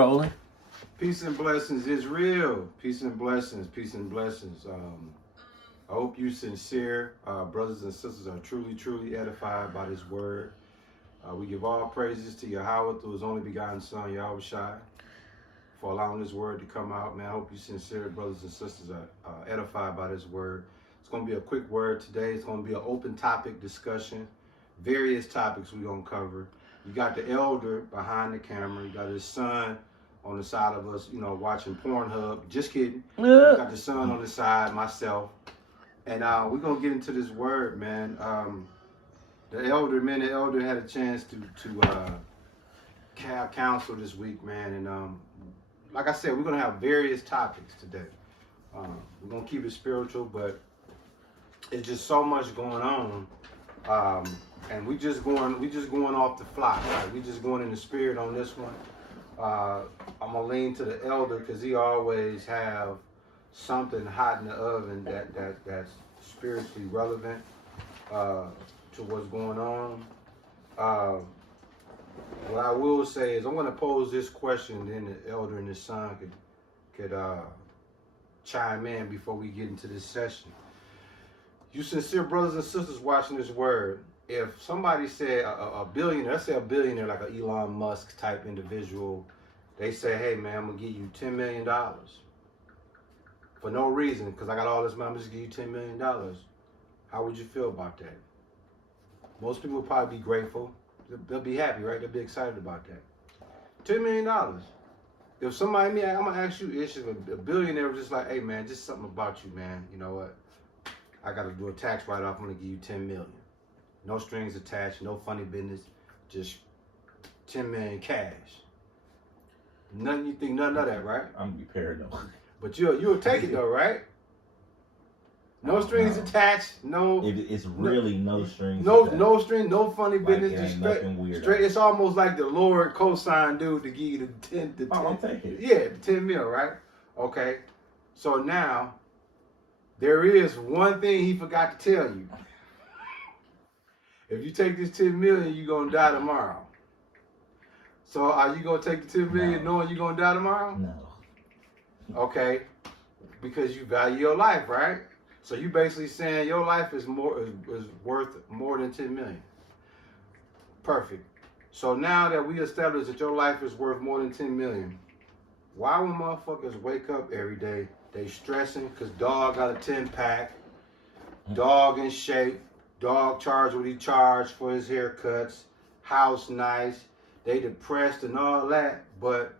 Rolling. Peace and blessings is real. Peace and blessings. Peace and blessings. I hope you sincere brothers and sisters are truly edified by this word. We give all praises to Yahweh through His only begotten Son, Yahweh Shai, for allowing this word to come out. Man, I hope you sincere brothers and sisters are edified by this word. It's going to be a quick word today. It's going to be an open topic discussion. Various topics we're going to cover. You got the elder behind the camera. You got his son on the side of us, watching Pornhub. Just kidding. You got the son on the side, myself. And we're going to get into this word, man. The elder had a chance to have counsel this week, man. And like I said, we're going to have various topics today. We're going to keep it spiritual, but it's just so much going on. And we just going off the fly, right? We just going in the spirit on this one. I'm gonna lean to the elder because he always have something hot in the oven that's spiritually relevant to what's going on. What I will say is I'm gonna pose this question, then the elder and his son could chime in before we get into this session. You sincere brothers and sisters watching this word, if somebody said a billionaire, let's say a billionaire like an Elon Musk type individual, they say, hey man, I'm gonna give you $10 million for no reason, because I got all this money, I'm just gonna give you $10 million. How would you feel about that? Most people will probably be grateful. They'll be happy, right? They'll be excited about that. $10 million. If somebody, I'm gonna ask you, if a billionaire was just like, hey man, just something about you, man. You know what? I got to do a tax write-off. I'm going to give you $10 million. No strings attached, no funny business, just $10 million cash. Nothing, you think nothing of that, right? I'm gonna be paranoid. But you'll take it though, right? No strings attached, no. It's really no strings. No string, no funny like, business. Just straight. It's almost like the Lord co-sign dude to give you the 10. I'm taking it. Yeah, the 10 mil, right? Okay. So now, there is one thing he forgot to tell you. If you take this 10 million, you're going to die tomorrow. So are you going to take the 10 million knowing you're going to die tomorrow? No. Okay. Because you value your life, right? So you basically saying your life is worth more than 10 million. Perfect. So now that we established that your life is worth more than 10 million, why when motherfuckers wake up every day, they stressing because dog got a 10-pack, dog in shape, dog charged what he charged for his haircuts, house nice, they depressed and all that, but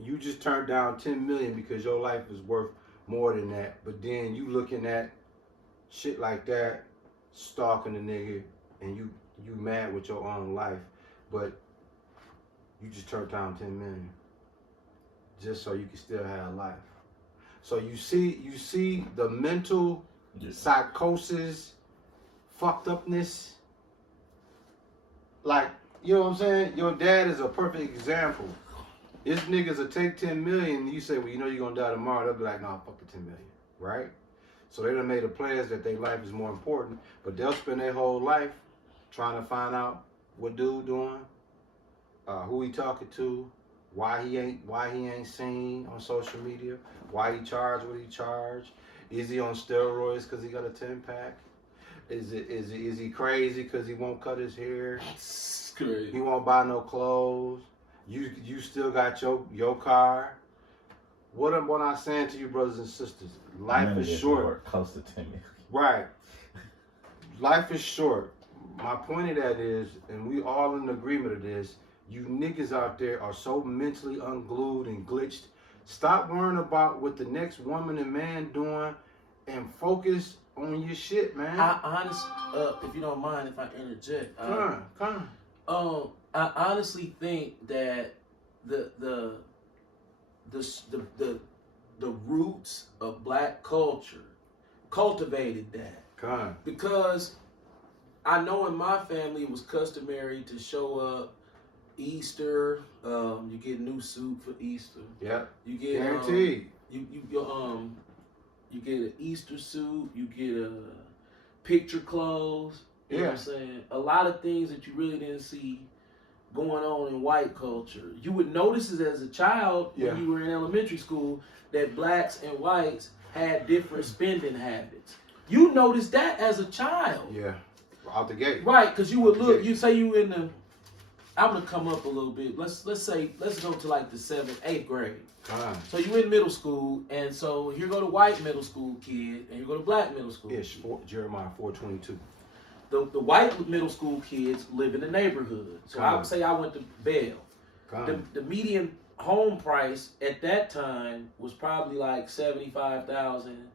you just turned down 10 million because your life is worth more than that. But then you looking at shit like that, stalking the nigga, and you mad with your own life, but you just turned down 10 million just so you can still have life. So you see the mental psychosis, fucked upness. Like, you know what I'm saying? Your dad is a perfect example. This niggas will take 10 million and you say, well, you know you're gonna die tomorrow. They'll be like, nah, fuck the 10 million, right? So they done made a pledge that their life is more important, but they'll spend their whole life trying to find out what dude doing, who he talking to, why he ain't seen on social media, why he charged what he charged. Is he on steroids because he got a 10-pack? Is he crazy because he won't cut his hair? It's crazy. He won't buy no clothes. You still got your car. What am I saying to you, brothers and sisters? Life is short. Close to 10 million. Right. Life is short. My point of that is, and we all in agreement of this, you niggas out there are so mentally unglued and glitched. Stop worrying about what the next woman and man doing and focus on your shit, man. I honestly, if you don't mind if I interject. Come on. I honestly think that the roots of black culture cultivated that. Come on. Because I know in my family it was customary to show up Easter. You get a new suit for Easter. Yep. You get guaranteed. You get an Easter suit. You get picture clothes. You know what I'm saying? A lot of things that you really didn't see going on in white culture. You would notice it as a child Yeah. when you were in elementary school that blacks and whites had different spending habits. You noticed that as a child. Yeah. Out the gate. Right, because you would look, you say you in the, I'm gonna come up a little bit. Let's go to like the 7th, 8th grade. So you in middle school, and so here go the white middle school kid, and you go to black middle school. Ish, Jeremiah 4:22. The white middle school kids live in the neighborhood. So I would say I went to Bell. The median home price at that time was probably like $75,000,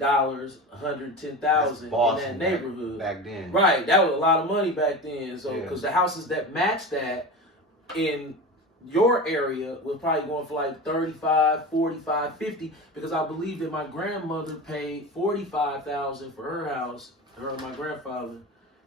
$110,000 in that neighborhood. Back then. Right, that was a lot of money back then. So Yeah. because the houses that matched that in your area was probably going for like 35, 45, 50, because I believe that my grandmother paid $45,000 for her house, her and my grandfather,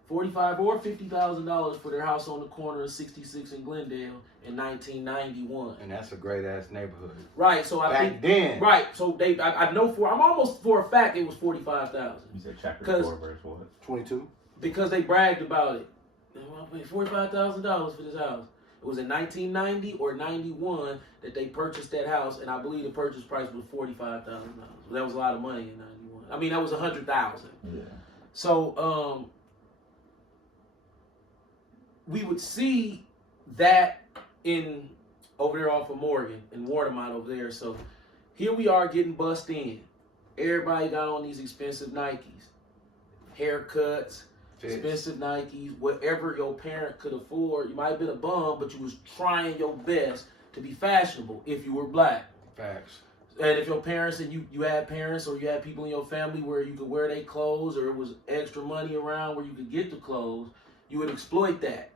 $45,000 or $50,000 for their house on the corner of 66 and Glendale in 1991. And that's a great ass neighborhood. Right, so I think Back then. right, so I know I'm almost for a fact it was 45,000. You said chapter 'Cause- 4, verse what? 22. Because they bragged about it. I paid $45,000 for this house. It was in 1990 or 91 that they purchased that house, and I believe the purchase price was $45,000. That was a lot of money in 91. I mean, that was $100,000. Yeah. So we would see that in over there off of Morgan and Watermont over there. So here we are getting bussed in. Everybody got on these expensive Nikes, haircuts. Fits. Expensive Nikes, whatever your parent could afford. You might have been a bum, but you was trying your best to be fashionable if you were black. Facts. And if your parents, and you had parents or you had people in your family where you could wear their clothes, or it was extra money around where you could get the clothes, you would exploit that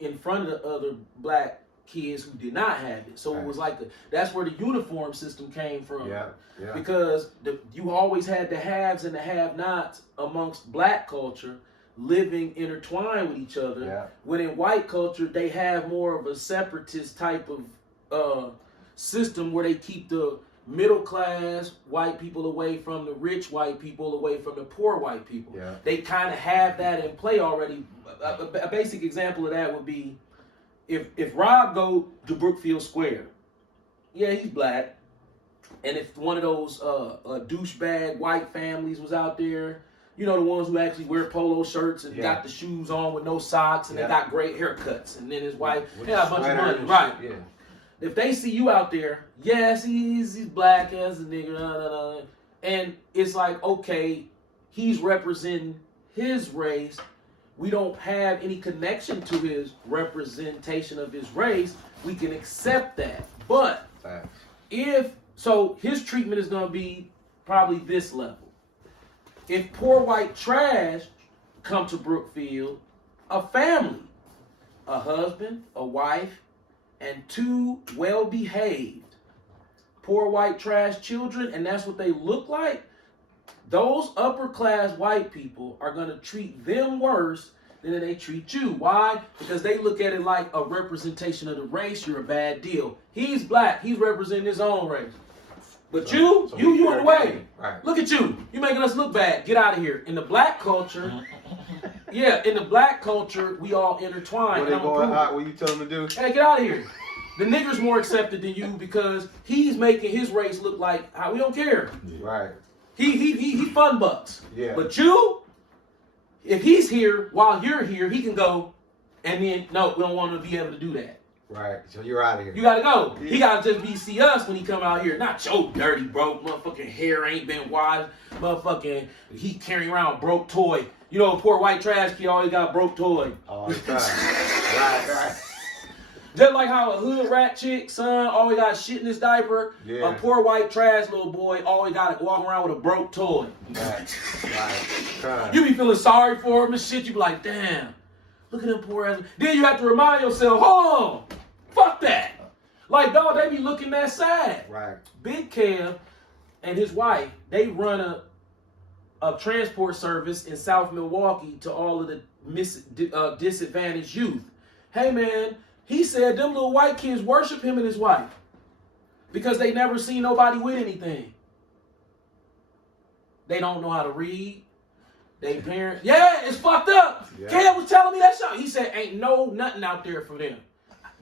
in front of the other black kids who did not have it. So it was like that's where the uniform system came from. Yeah. Because you always had the haves and the have-nots amongst black culture living intertwined with each other. Yeah. When in white culture, they have more of a separatist type of system where they keep the middle class white people away from the rich white people, away from the poor white people. Yeah. They kind of have that in play already. A basic example of that would be if Rob go to Brookfield Square, yeah, he's black, and if one of those douchebag white families was out there, you know, the ones who actually wear polo shirts and got the shoes on with no socks, and they got great haircuts, and then his wife had a bunch of money, right? Yeah. If they see you out there, yes, he's black as a nigga, and it's like, okay, he's representing his race. We don't have any connection to his representation of his race. We can accept that, but so his treatment is going to be probably this level. If poor white trash come to Brookfield, a family, a husband, a wife, and 2 well-behaved poor white trash children, and that's what they look like, those upper-class white people are going to treat them worse than they treat you. Why? Because they look at it like a representation of the race. You're a bad deal. He's black. He's representing his own race. But you in the way. Right. Look at you. You making us look bad. Get out of here. In the black culture, we all intertwine. What they going out? What you tell them to do? Hey, get out of here. The nigger's more accepted than you because he's making his race look like how we don't care. Right. He fun bucks. Yeah. But you, if he's here while you're here, he can go, and then no, we don't want him to be able to do that. Right. So you're out of here. You gotta go. Yeah. He gotta just see us when he come out here. Not your dirty broke motherfucking hair ain't been washed. Motherfucking he carrying around a broke toy. You know, a poor white trash kid always got a broke toy. All the time. Right. Just like how a hood rat chick son always got shit in his diaper. Yeah. A poor white trash little boy always got to walk around with a broke toy. Right. You be feeling sorry for him and shit. You be like, damn, look at them poor ass. Then you have to remind yourself, hold on, fuck that. Like, dog, they be looking that sad. Right. Big Kev and his wife, they run a transport service in South Milwaukee to all of the disadvantaged youth. Hey, man, he said them little white kids worship him and his wife because they never seen nobody with anything. They don't know how to read. They parents, it's fucked up. Yeah. Kev was telling me that shit. He said, ain't nothing out there for them.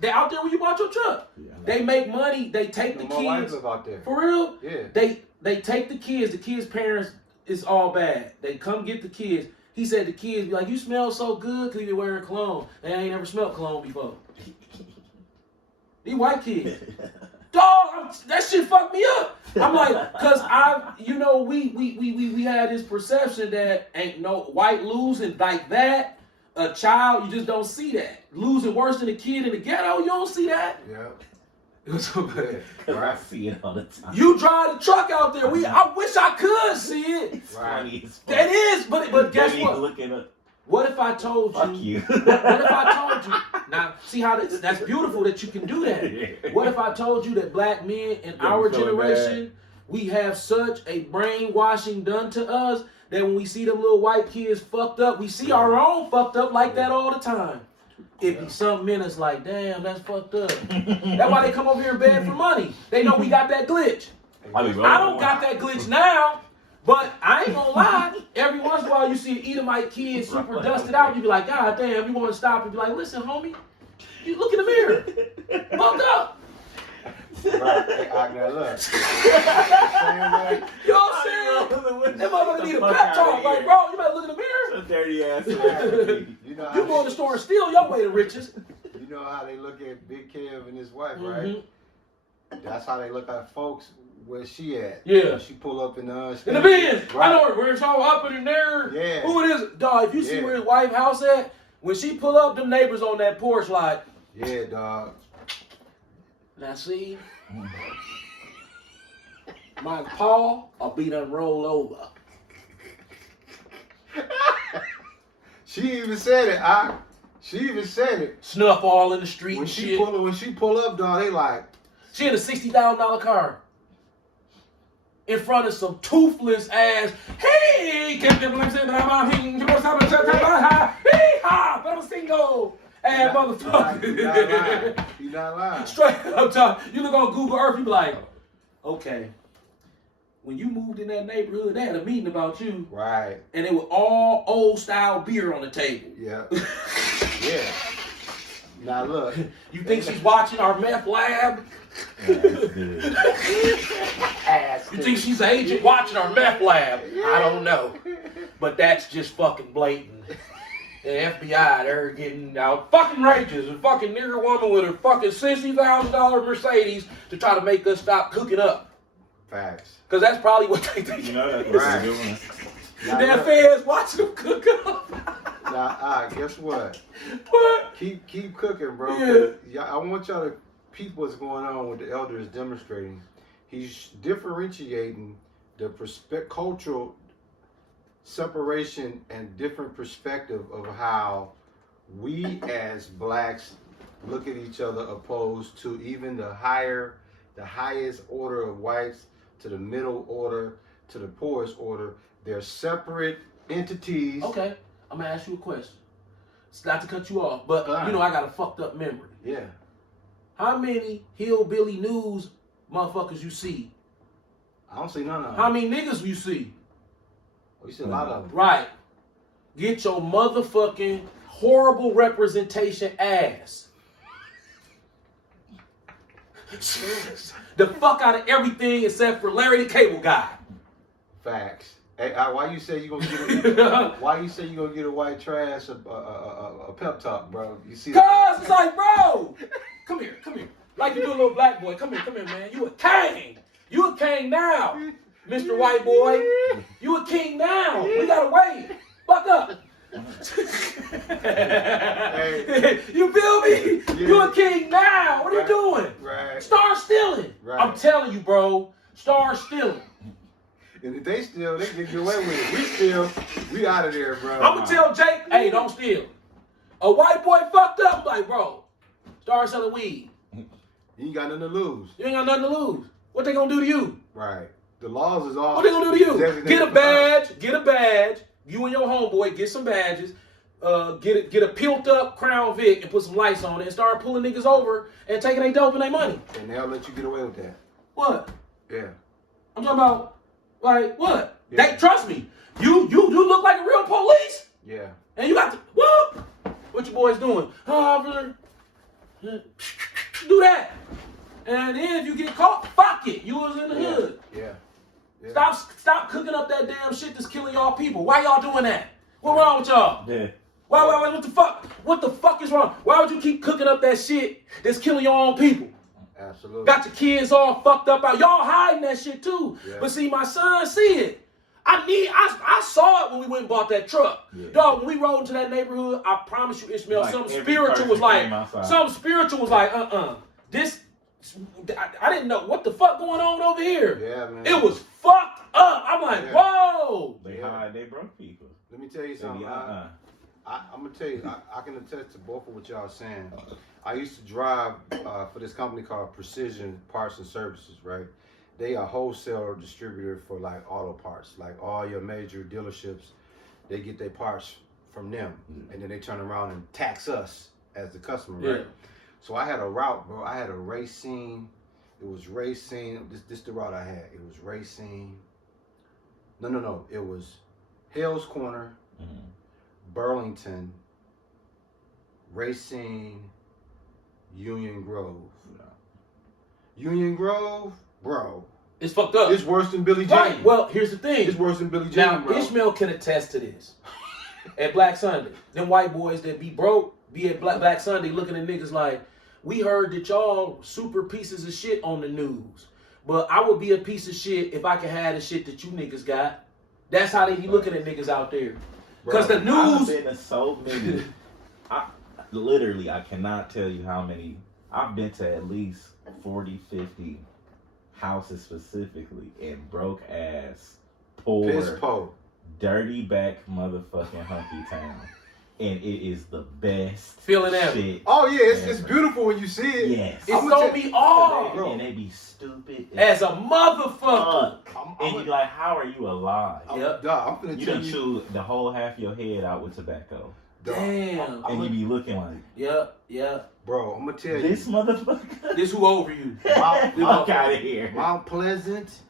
They out there when you bought your truck. Yeah, They make money. They take the My wife kids. live out there. For real? Yeah. They take the kids. The kids' parents is all bad. They come get the kids. He said the kids be like, you smell so good because you wearing cologne. They ain't never smelled cologne before. These white kids. Dog, that shit fucked me up. I'm like, cause we had this perception that ain't no white losing like that. A child, you just don't see that. Losing worse than a kid in the ghetto, you don't see that. Yeah. I Right. see it all the time. You drive the truck out there. I wish I could see it. It's funny as fuck. That is, but guess Baby what? Looking up. What if I told Fuck you? you. What if I told you? Now, see how that's beautiful that you can do that. What if I told you that black men in Yeah, our you feeling generation, we have such a brainwashing done to us that when we see them little white kids fucked up, we see our own fucked up like that all the time. It be some minutes like, damn, that's fucked up. That's why they come over here and beg for money. They know we got that glitch. I don't got that glitch now, but I ain't gonna lie. Every once in a while, you see an Edomite kid super dusted out. You be like, God damn, you want to stop and be like, listen, homie, you look in the mirror. Fucked up. Right. Hey, now look. You know what I'm saying? That motherfucker need a pep talk. Like, bro, you better look in the mirror. Dirty ass. You know You go to the store and steal your way to riches. You know how they look at Big Kev and his wife, right? Mm-hmm. That's how they look at folks where she at. Yeah. When she pull up in the In the Benz. Right. I know where it's all up in there. Yeah. Who it is? Dog, if you see Yeah. where his wife house at, when she pull up, them neighbors on that porch like, Yeah, dog. now see, my paw will be done roll over. She even said it. She even said it. Snuff all in the street When and she shit. pull up, dog, they like, She in a $60,000 car. In front of some toothless ass. Hey, single ass motherfucker. You not lying. Straight up top. You look on Google Earth, you be like, okay. When you moved in that neighborhood, they had a meeting about you, Right. and it was all old style beer on the table. Yeah. Yeah. Now look. You think she's watching our meth lab? That's good. You think she's an agent watching our meth lab? I don't know. But that's just fucking blatant. The FBI, they're getting out fucking rages. A fucking nigger woman with a fucking $60,000 Mercedes to try to make us stop cooking up. Facts. Because that's probably what they think. You know that's Right. a good one. Now, That look. feds watching them cook up. Now, guess what? What? Keep cooking, bro. Yeah. 'Cause I want y'all to peep what's going on with the elder is demonstrating. He's differentiating the cultural separation and different perspective of how we as blacks look at each other opposed to even the highest order of whites to the middle order to the poorest order. They're separate entities. Okay, I'm gonna ask you a question. It's not to cut you off, but you know I got a fucked up memory. Yeah. How many hillbilly news motherfuckers you see? I don't see none of them. How many niggas you see? We see a lot of them. Right. Get your motherfucking horrible representation ass. The fuck out of everything except for Larry the Cable Guy. Facts. Hey, why you say you gonna get? Why you say you gonna get a white trash a pep talk, bro? You see? Cause it's like, bro, come here. Like you do a little black boy. Come here, man. You a king. You a king now, Mr. White Boy. You a king now. We gotta wait. Fuck up. Hey. You feel me? Yeah. You a king now. What are you Right. doing? Right. Start stealing. Right. I'm telling you, bro. Start stealing. And if they steal, they can get away with it. We steal, we out of there, bro. I'm gonna tell Jake, hey, don't steal. A white boy fucked up. I'm like, bro, start selling weed. You ain't got nothing to lose. You ain't got nothing to lose. What they gonna do to you? Right. The laws is all. What they gonna do to you? designated Get a for badge. Get a badge. You and your homeboy get some badges. Get a peeled up Crown Vic and put some lights on it and start pulling niggas over and taking their dope and their money. us. And they'll let you get away with that. What? Yeah. I'm talking about, like, what? Yeah. They trust me. You look like a real police, Yeah. and you got the what? What your boys doing? Officer, Do that. And then if you get caught, fuck it. You was in the hood. Yeah. Stop cooking up that damn shit that's killing y'all people. Why y'all doing that? What wrong with y'all? Yeah. Why, what the fuck? What the fuck is wrong? Why would you keep cooking up that shit that's killing your own people? Absolutely. Got your kids all fucked up out. Y'all hiding that shit too. Yeah. But see, my son see it. I saw it when we went and bought that truck. Yeah. Dog, when we rode into that neighborhood, I promise you, Ishmael, Like something every spiritual was person like, came outside. This, I didn't know what the fuck going on over here. Yeah, man. It was fucked up. I'm like, Yeah. whoa. They hide, they broke people. Let me tell you something. I'm gonna tell you. I can attest to both of what y'all saying. I used to drive for this company called Precision Parts and Services. Right? They are wholesale distributor for like auto parts. Like all your major dealerships, they get their parts from them, and then they turn around and tax us as the customer. Right? Yeah. So I had a route, bro. I had a Racine. It was Racine. This the route I had. It was Racine. No. It was Hales Corner, Burlington, Racine, Union Grove. Union Grove, bro. It's fucked up. It's worse than Billy Jean. Right. Well, here's the thing. It's worse than Billy Jean, Now, bro. Ishmael can attest to this. At Black Sunday, them white boys that be broke be at Black Sunday looking at niggas like, we heard that y'all super pieces of shit on the news, but I would be a piece of shit if I could have the shit that you niggas got. That's how they be looking at niggas out there. Because the I've news... been to so many. I cannot tell you how many. I've been to at least 40, 50 houses specifically in broke ass, poor, Piss po. dirty back motherfucking Hunky Town. And it is the best Feeling ever. shit. Oh yeah, it's ever. beautiful when you see it. Yes. It's gonna be all bro. And they be stupid as a motherfucker. fuck. And you like, how are you alive? Yep. Dog, I'm finna You tell done you. chew the whole half of your head out with tobacco. Dog, Damn. And you be looking like, Yeah. bro, I'm gonna tell you. this motherfucker? This who over you. Fuck out of here. Mount Pleasant,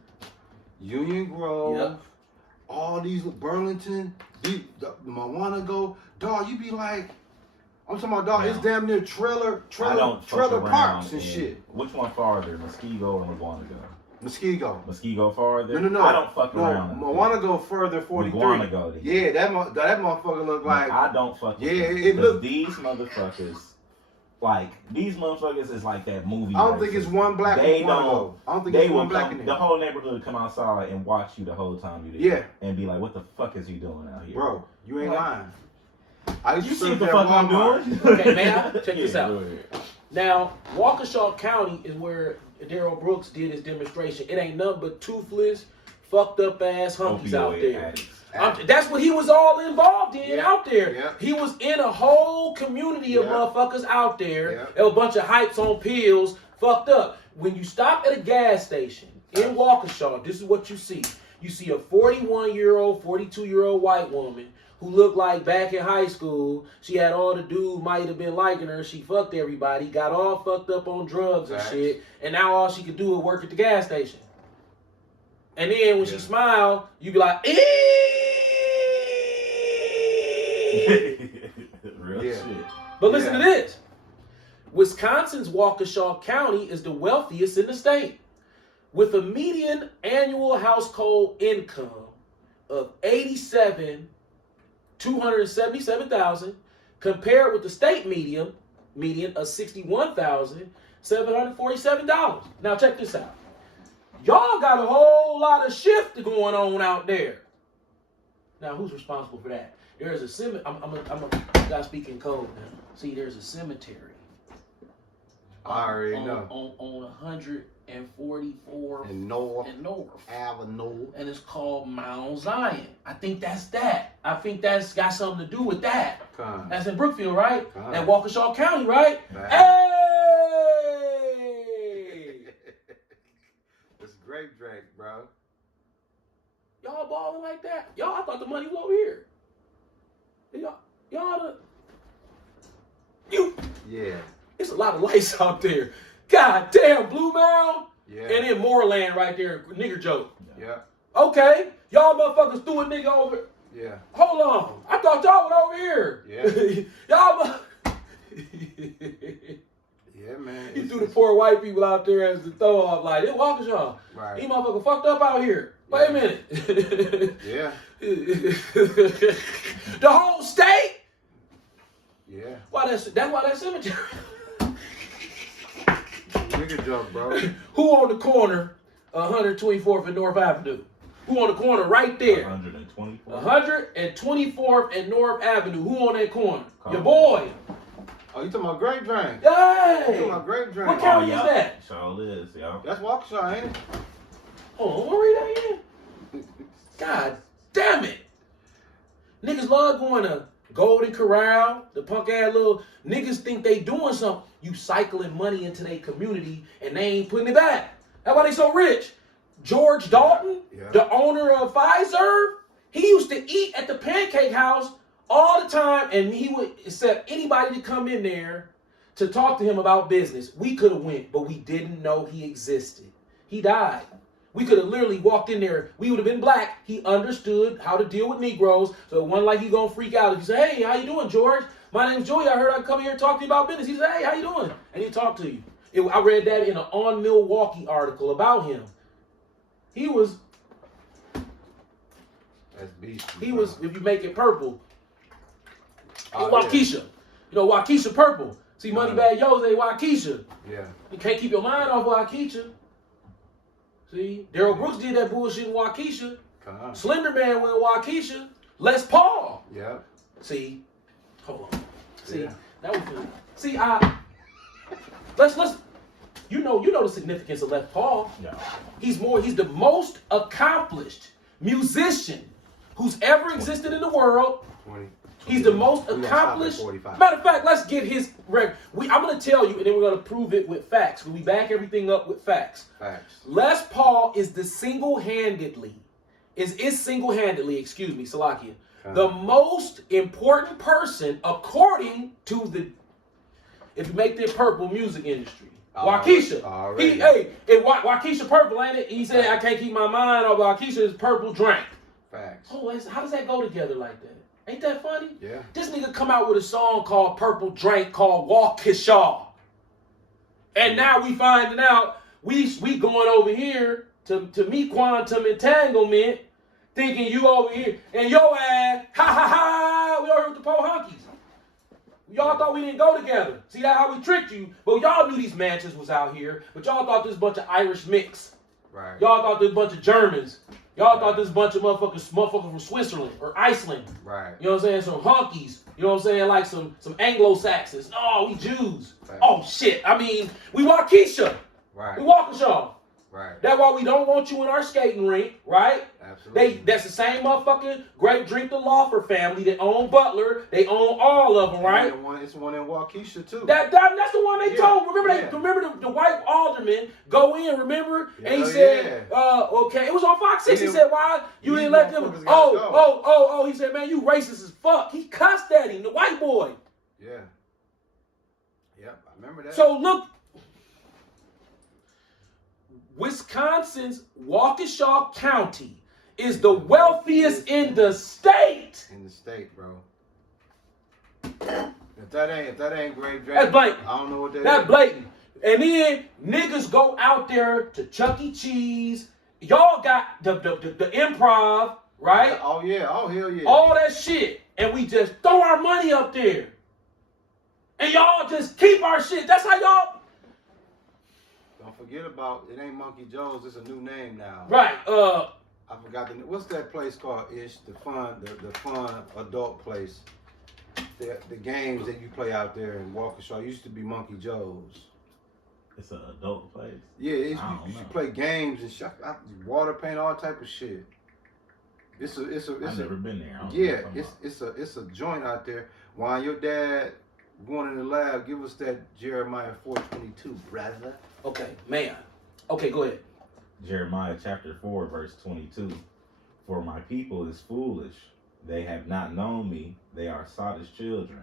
Union Grove, Yep. all these Burlington, the Mowana, dog. You be like, I'm talking about dog. Now, It's damn near I trailer don't fuck parks around and shit. Which one farther, Muskego or Moana? Muskego. Muskego farther? No. I don't fuck around. Mowana go further, 43. Moana. Yeah, that motherfucker look like. I don't fuck with Yeah, them. it 'Cause look- these motherfuckers, these motherfuckers is like that movie. I don't think it's one black They in Mowana, don't. though. I don't think They it's will one black come, in the there. whole neighborhood come outside and watch you the whole time you there. Yeah. And be like, what the fuck is you doing out here? Bro, you ain't Like- lying. I used You to see serve what the at fuck I'm Walmart. doing? Okay, man, check this out. go ahead. Now, Waukesha County is where Daryl Brooks did his demonstration. It ain't nothing but toothless, fucked up ass hunkies out Opioid there. addicts. That's what he was all involved in Yeah, out there. yeah. He was in a whole community of Yeah. motherfuckers out there. Yeah. There were a bunch of hypes on pills, fucked up. When you stop at a gas station in Waukesha, this is what you see. You see a 41-year-old, 42-year-old white woman who looked like back in high school. She had all the dude might have been liking her. She fucked everybody, got all fucked up on drugs and Facts. shit, and now all she could do is work at the gas station. And then when she smiled, you be like, Real Yeah. shit. But listen Yeah. to this. Wisconsin's Waukesha County is the wealthiest in the state, with a median annual household income of $277,000, compared with the state median of $61,747. Now check this out. Y'all got a whole lot of shift going on out there. Now who's responsible for that? There's a cemetery. I'm a guy speaking code now. See, there's a cemetery. I already know. On 144 And North and North. Avenue. And it's called Mount Zion. I think that's that. I think that's got something to do with that. Con. That's in Brookfield, right? Con. And Waukesha County, right? Right. Hey! It's grape drink, bro. Y'all balling like that? Y'all, I thought the money was over here. Yeah. It's a lot of lights out there. God damn, Blue Mound. Yeah. And then Moorland right there, nigger joke. Yeah. Okay, y'all motherfuckers threw a nigga over. Yeah. Hold on, I thought y'all were over here. Yeah. Y'all. Yeah, man. He threw the poor white people out there as the throw off, like, it Waukesha. Right. He motherfucker fucked up out here. Wait a minute. Yeah. The whole state? Yeah. That's why that cemetery. Nigga joke, bro. Who on the corner, 124th and North Avenue? Who on the corner right there? 124. 124th and North Avenue. Who on that corner? Come Your on. boy. Oh, you talking about Grape Drain? Hey! You talking about Grape Drain? What county is yeah. that? Sure is, yo. That's Waukesha, ain't it? Oh, I'm gonna read that again. God damn it. Niggas love going to Golden Corral, the punk ass little niggas think they doing something. You cycling money into their community and they ain't putting it back. That's why they so rich. George Dalton, Yeah. the owner of Pfizer, he used to eat at the Pancake House all the time, and he would accept anybody to come in there to talk to him about business. We could have went, but we didn't know he existed. He died. We could have literally walked in there. We would have been black. He understood how to deal with Negroes, so it wasn't like he gonna freak out. If you say, "Hey, how you doing, George? My name's Joey. I heard I'd come here and talk to you about business." He said, "Hey, how you doing?" And he talked to you. I read that in an On Milwaukee article about him. He was, That's beast. if you make it purple, Oh, Waukesha. You know, Waukesha purple. See, Moneybag Jose, Waukesha. Yeah. You can't keep your mind off Waukesha. See, Daryl Brooks did that bullshit in Waukesha. Come on. Slender Man went Waukesha. Les Paul. Yeah. See, hold on. See, Yeah. that was good. See, let's you know the significance of Les Paul. Yeah. He's the most accomplished musician who's ever existed in the world. 20. He's the most We gonna stop at accomplished. 45. Matter of fact, let's get his record. I'm gonna tell you, and then we're gonna prove it with facts. We back everything up with facts. Facts. Les Paul is single-handedly, excuse me, Salakia, the most important person according to the, if you make the purple music industry. Waukesha. Already. Waukesha purple, ain't it? He said, I can't keep my mind off Waukesha is purple drink. Facts. Oh, how does that go together like that? Ain't that funny? Yeah. This nigga come out with a song called Purple Drink called Waukesha. And now we finding out we going over here to meet quantum entanglement, thinking you over here and your ass, ha ha ha, we over here with the po hunkies. Y'all thought we didn't go together. See that how we tricked you? But y'all knew these mansions was out here, but y'all thought this bunch of Irish mix. Right. Y'all thought this bunch of Germans. Y'all thought this bunch of motherfuckers from Switzerland or Iceland. Right. You know what I'm saying? Some honkies. You know what I'm saying? Like some Anglo-Saxons. No, we Jews. Right. Oh shit. I mean, we Waukesha. Right. We Waukesha. Right. That's why we don't want you in our skating rink, right? Absolutely. That's the same motherfucking Grape Drink the Lawfer family that own Butler. They own all of them, right? It's one in Waukesha too. That's the one they told. Remember the white alderman go in, remember? And he said, okay, it was on Fox 6. He said, why you didn't let them? Oh, he said, man, you racist as fuck. He cussed at him, the white boy. Yeah. Yep, I remember that. So look, Wisconsin's Waukesha County is the wealthiest in the state. In the state, bro. If that ain't Grape Drink, That's blatant. I don't know what that is. That's blatant. And then niggas go out there to Chuck E. Cheese. Y'all got the Improv, right? Oh yeah. Oh hell yeah. All that shit. And we just throw our money up there. And y'all just keep our shit. That's how y'all. Don't forget about it. Ain't Monkey Joe's. It's a new name now. Right. I forgot what's that place called? The fun adult place. The games that you play out there in Waukesha used to be Monkey Joe's. It's an adult place. Yeah, you should play games and water paint, all type of shit. I've never been there. Yeah, it's a joint out there. While your dad going in the lab, give us that Jeremiah 4:22, brother. Okay, man. Okay, go ahead. Jeremiah chapter 4, verse 22. For my people is foolish. They have not known me. They are sottish children,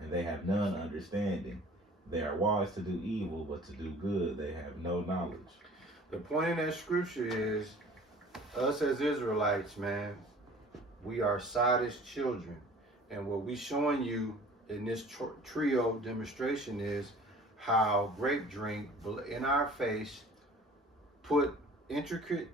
and they have none understanding. They are wise to do evil, but to do good they have no knowledge. The point in that scripture is, us as Israelites, man, we are sottish children. And what we showing you in this trio demonstration is, how Grape Drink in our face put intricate,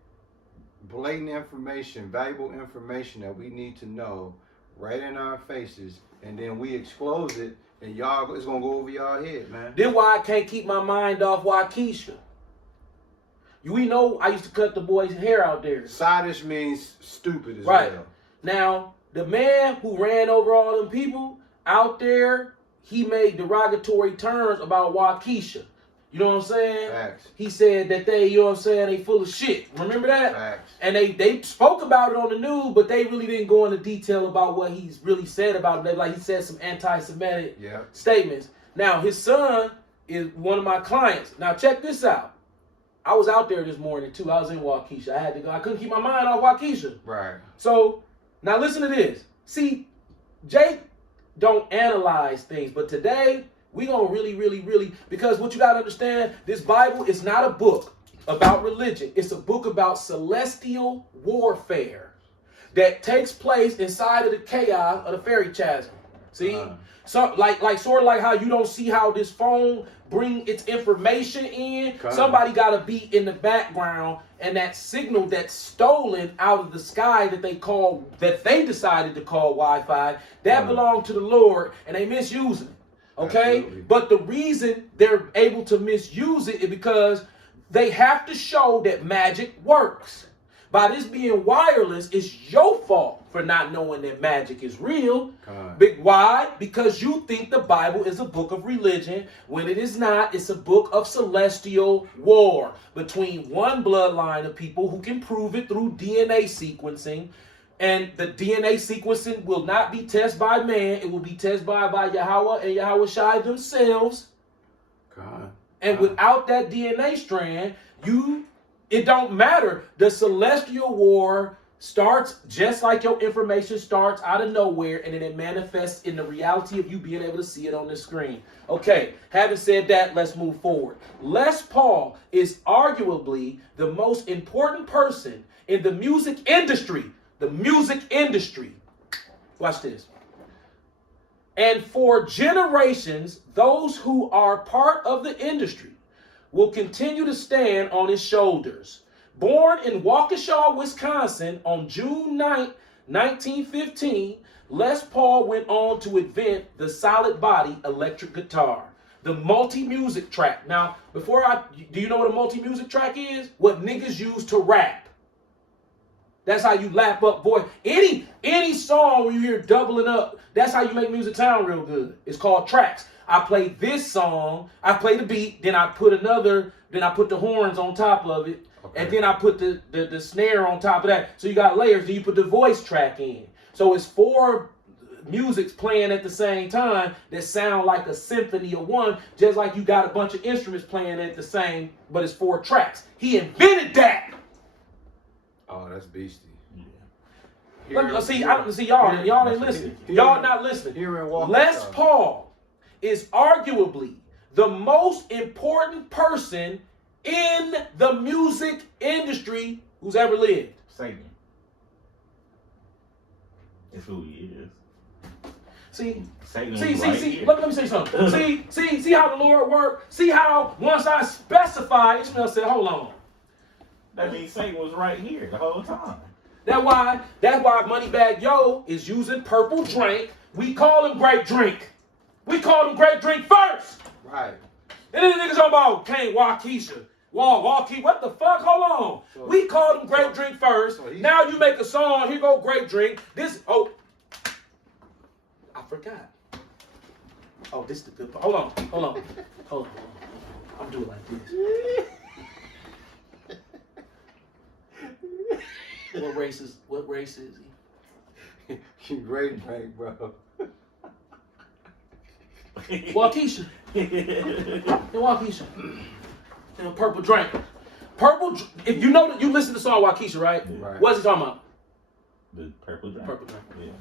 blatant information, valuable information that we need to know right in our faces, and then we expose it, and y'all, it's gonna go over y'all head, man. Then why I can't keep my mind off Waukesha? We know I used to cut the boy's hair out there. Sadish means stupid as Right. well. Now, the man who ran over all them people out there, he made derogatory terms about Waukesha. You know what I'm saying? Facts. He said that they, you know what I'm saying, they full of shit. Remember that? Facts. And they spoke about it on the news, but they really didn't go into detail about what he's really said about it. Like, he said some anti-Semitic Yeah. statements. Now, his son is one of my clients. Now, check this out. I was out there this morning, too. I was in Waukesha. I had to go. I couldn't keep my mind off Waukesha. Right. So, now listen to this. See, Jake don't analyze things, but today, we gonna really, because what you gotta understand, this Bible is not a book about religion. It's a book about celestial warfare that takes place inside of the chaos of the fairy chasm. See? So like sort of like how you don't see how this phone bring its information in. Somebody got to be in the background, and that signal that's stolen out of the sky that they decided to call Wi-Fi, that belonged to the Lord, and they misusing it. Okay? Absolutely. But the reason they're able to misuse it is because they have to show that magic works. By this being wireless, it's your fault for not knowing that magic is real. Why? Because you think the Bible is a book of religion when it is not. It's a book of celestial war between one bloodline of people who can prove it through DNA sequencing. And the DNA sequencing will not be tested by man. It will be tested by Yahweh and Yahweh Shai themselves. And without that DNA strand, it don't matter. The celestial war starts just like your information starts out of nowhere, and then it manifests in the reality of you being able to see it on the screen. Okay, having said that, let's move forward. Les Paul is arguably the most important person in the music industry. The music industry. Watch this. And for generations, those who are part of the industry will continue to stand on his shoulders. Born in Waukesha, Wisconsin on June 9, 1915, Les Paul went on to invent the solid body electric guitar, the multi-music track. Now, do you know what a multi-music track is? What niggas use to rap. That's how you lap up, boy. Any song where you hear doubling up, that's how you make music sound real good. It's called tracks. I play this song, I play the beat, then I put the horns on top of it, and then I put the snare on top of that. So you got layers, then you put the voice track in. So it's 4 musics playing at the same time that sound like a symphony of one, just like you got a bunch of instruments playing at the same, but it's 4 tracks. He invented that. Oh, that's beastie. See, y'all ain't listening. Y'all not listening. Les Paul is arguably the most important person in the music industry who's ever lived. Satan. That's who he is. See, Satan see, here. let me say something. see how the Lord worked? See how once I specify, Ishmael said, hold on. That means Satan was right here the whole time. That's why Moneybag Yo is using purple drink. We call him Grape Drink. We called him Grape Drink first. Right. And then the niggas talking about Kane Waukesha. Waukesha, what the fuck? Hold on. We called him Grape Drink first. Now you make a song, here go Grape Drink. I forgot. Oh, this is the good part. Hold on. I'm doing like this. What race is he? Great drink, bro. Waukesha. Waukesha. And purple drink. If you know that you listen to the song Waukesha, right? Right. What's he talking about? The purple drink. Purple drink. Yeah.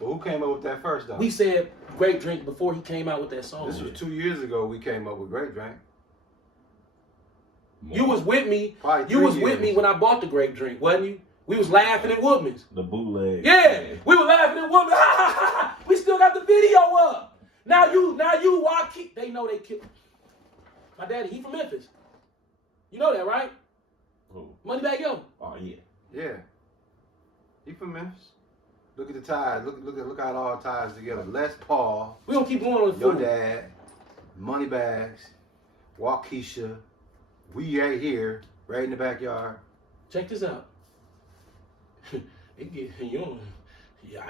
Well, who came up with that first, though? We said Grape Drink before he came out with that song. This was 2 years ago we came up with Grape Drink. You was with me. Probably You was 3 with me years. when I bought the Grape Drink, wasn't you? We was laughing at Woodman's. The bootleg. Yeah, we were laughing at Woodman's. We still got the video up. Now you, Waukesha. They know they killed. My daddy, he from Memphis. You know that, right? Who? Moneybagg Yo. Oh yeah. Yeah. He from Memphis. Look at the ties. Look how it all ties together. Les Paul, We gonna keep going on the your food. dad, Moneybags, Waukesha. We right here, right in the backyard. Check this out. I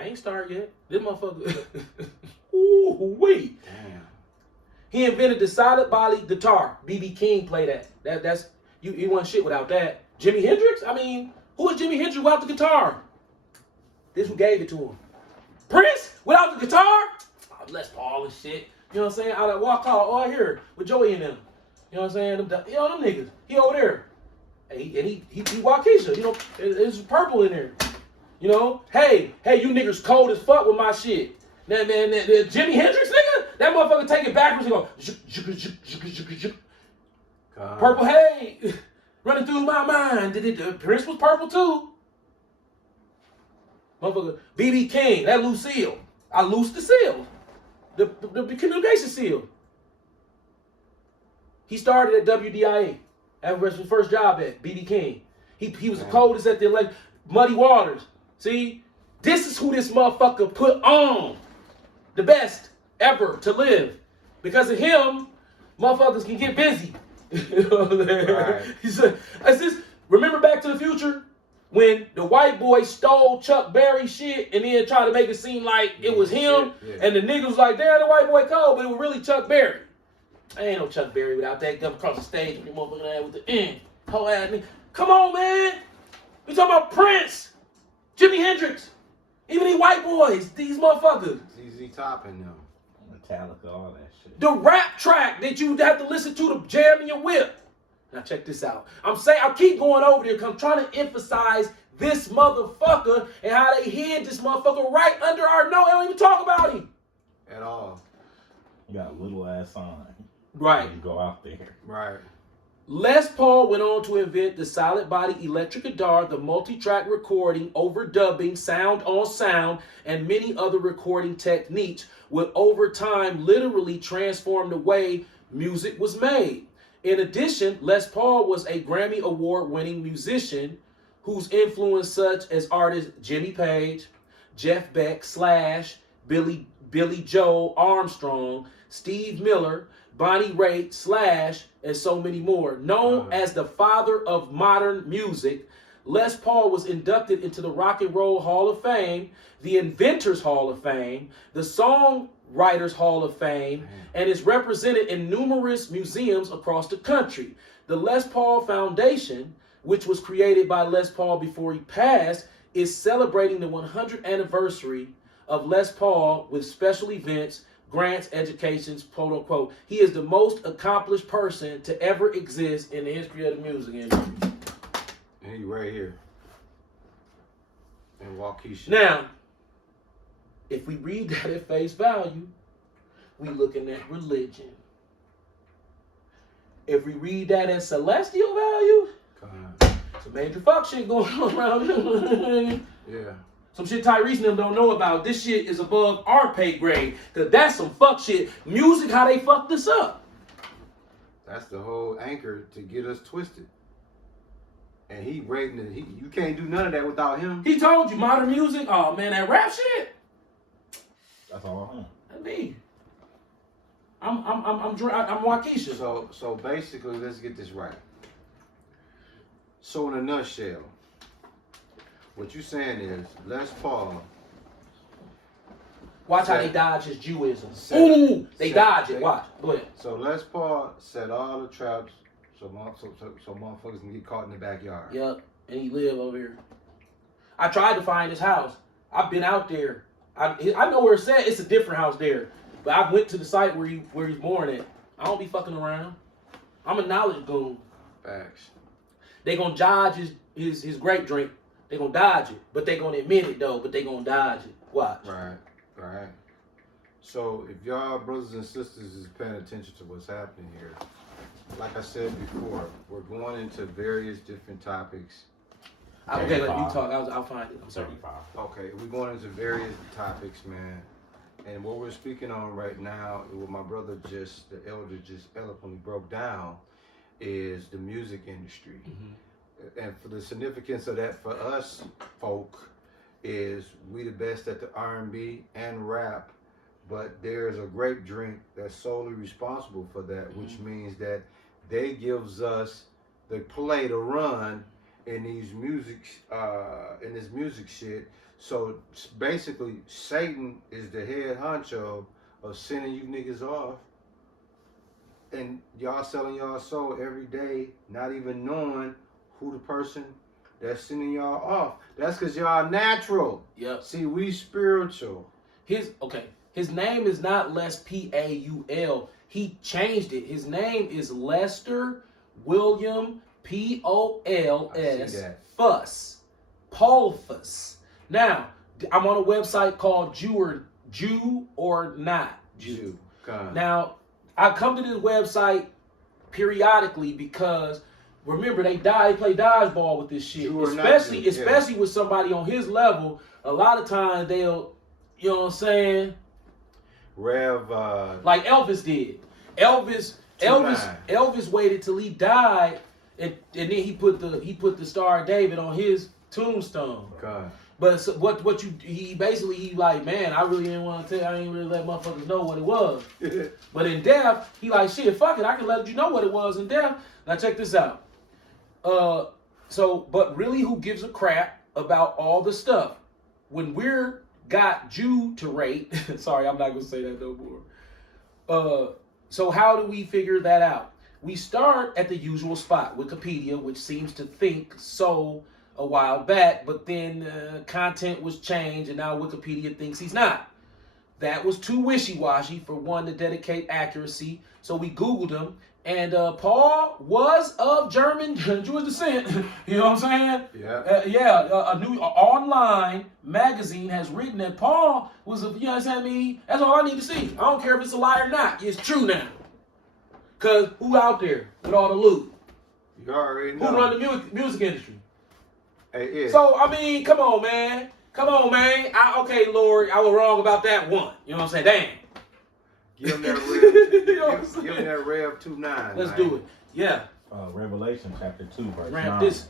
ain't started yet. This motherfucker. Ooh, wait. Damn. He invented the solid body guitar. B.B. King played that. That's you want shit without that. Jimi Hendrix? I mean, who is Jimi Hendrix without the guitar? This who gave it to him. Prince without the guitar? Oh, Les Paul and shit. You know what I'm saying? Out at Walk Hall, all here with Joey and them. You know what I'm saying? Them niggas. He over there. And he Waukesha. You know, it's purple in there. You know? Hey, you niggas cold as fuck with my shit. That Jimi Hendrix nigga, that motherfucker take it backwards and go. Purple Haze running through my mind. Prince was purple too. Motherfucker, B.B. King, that Lucille. I loosed the seal. The communication seal. He started at WDIA. That was his first job at B.B. King. He was the coldest at the election. Muddy Waters. See? This is who this motherfucker put on. The best ever to live. Because of him, motherfuckers can get busy. You know what I'm saying? Right. He said, remember Back to the Future? When the white boy stole Chuck Berry shit and then tried to make it seem like it was him, and the niggas was like, damn, the white boy cold, but it was really Chuck Berry. Ain't no Chuck Berry without that. Come across the stage with the motherfucking ass with the whole ass nigga. Come on, man. We talking about Prince, Jimi Hendrix, even these white boys, these motherfuckers. ZZ Top and them. Metallica, all that shit. The rap track that you have to listen to jam in your whip. Now check this out. I keep going over there because I'm trying to emphasize this motherfucker and how they hid this motherfucker right under our nose. They don't even talk about him. At all. You got a little ass on. Right. You go out there. Right. Les Paul went on to invent the solid body electric guitar, the multi-track recording, overdubbing, sound on sound, and many other recording techniques, which over time literally transformed the way music was made. In addition, Les Paul was a Grammy Award-winning musician whose influence such as artists Jimmy Page, Jeff Beck, Slash, Billy Joe Armstrong, Steve Miller, Bonnie Raitt, Slash, and so many more. Known as the father of modern music, Les Paul was inducted into the Rock and Roll Hall of Fame, the Inventors Hall of Fame, the Songwriters Hall of Fame, and is represented in numerous museums across the country. The Les Paul Foundation, which was created by Les Paul before he passed, is celebrating the 100th anniversary of Les Paul with special events, grants, educations, quote unquote. He is the most accomplished person to ever exist in the history of the music industry. And he right here. And Waukesha. Now, if we read that at face value, we looking at religion. If we read that at celestial value, some major fuck shit going on around here. Yeah. Some shit Tyrese and them don't know about. This shit is above our pay grade. Because that's some fuck shit. Music, how they fucked us up. That's the whole anchor to get us twisted. And he rating it. You can't do none of that without him. He told you modern music. Oh man, that rap shit. That's all. That's me. I'm Waukesha. So basically, let's get this right. So in a nutshell, what you saying is Les Paul. Watch how they dodge his Jewism. They set- dodge it. Watch. Go ahead. So Les Paul set all the traps so motherfuckers can get caught in the backyard. Yep. And he live over here. I tried to find his house. I've been out there. I know where it's at. It's a different house there. But I went to the site where he's born at. I don't be fucking around. I'm a knowledge goon. Facts. They gonna dodge his grape drink. They gonna dodge it. But they gonna admit it though. But they gonna dodge it. Watch. Right. So if y'all brothers and sisters is paying attention to what's happening here, like I said before, we're going into various different topics. Okay, let you talk. I'll find it. I'm sorry. 35. Okay, we're going into various topics, man. And what we're speaking on right now, what my brother the elder just eloquently broke down, is the music industry. And for the significance of that for us folk is we the best at the R&B and rap, but there's a grape drink that's solely responsible for that, which means that they gives us the play to run in these in this music shit. So basically, Satan is the head honcho of sending you niggas off, and y'all selling y'all soul every day, not even knowing who the person that's sending y'all off. That's because y'all natural. Yep. See, we spiritual. His name is not Les Paul. He changed it. His name is Lester William Pols Fuss. Paulfus. Now, I'm on a website called Jew or Not Jew. Now, I come to this website periodically because remember they play dodgeball with this shit. Especially with somebody on his level. A lot of times they'll, you know what I'm saying? Like Elvis did. Elvis waited till he died, and then he put the Star of David on his tombstone. God. But he like, man, I really didn't want to tell. I ain't really let motherfuckers know what it was. But in death, he like, shit, fuck it, I can let you know what it was in death. Now check this out. But really, who gives a crap about all the stuff when we're got Jew to rate? Sorry, I'm not gonna say that no more. So how do we figure that out? We start at the usual spot, Wikipedia, which seems to think so a while back, but then content was changed, and now Wikipedia thinks he's not. That was too wishy-washy for one to dedicate accuracy, so we Googled him, and Paul was of German Jewish descent. You know what I'm saying? Yeah. A new online magazine has written that Paul was a, you know what I'm saying? That's all I need to see. I don't care if it's a lie or not. It's true now. Because who out there with all the loot? You already know. Who run the music industry? Hey, yeah. So, I mean, come on, man. Okay, Lord, I was wrong about that one. You know what I'm saying? Damn. Give him that Rev. Give him that Rev 2:9. Let's do it. Yeah. Revelation chapter 2, verse 9. This.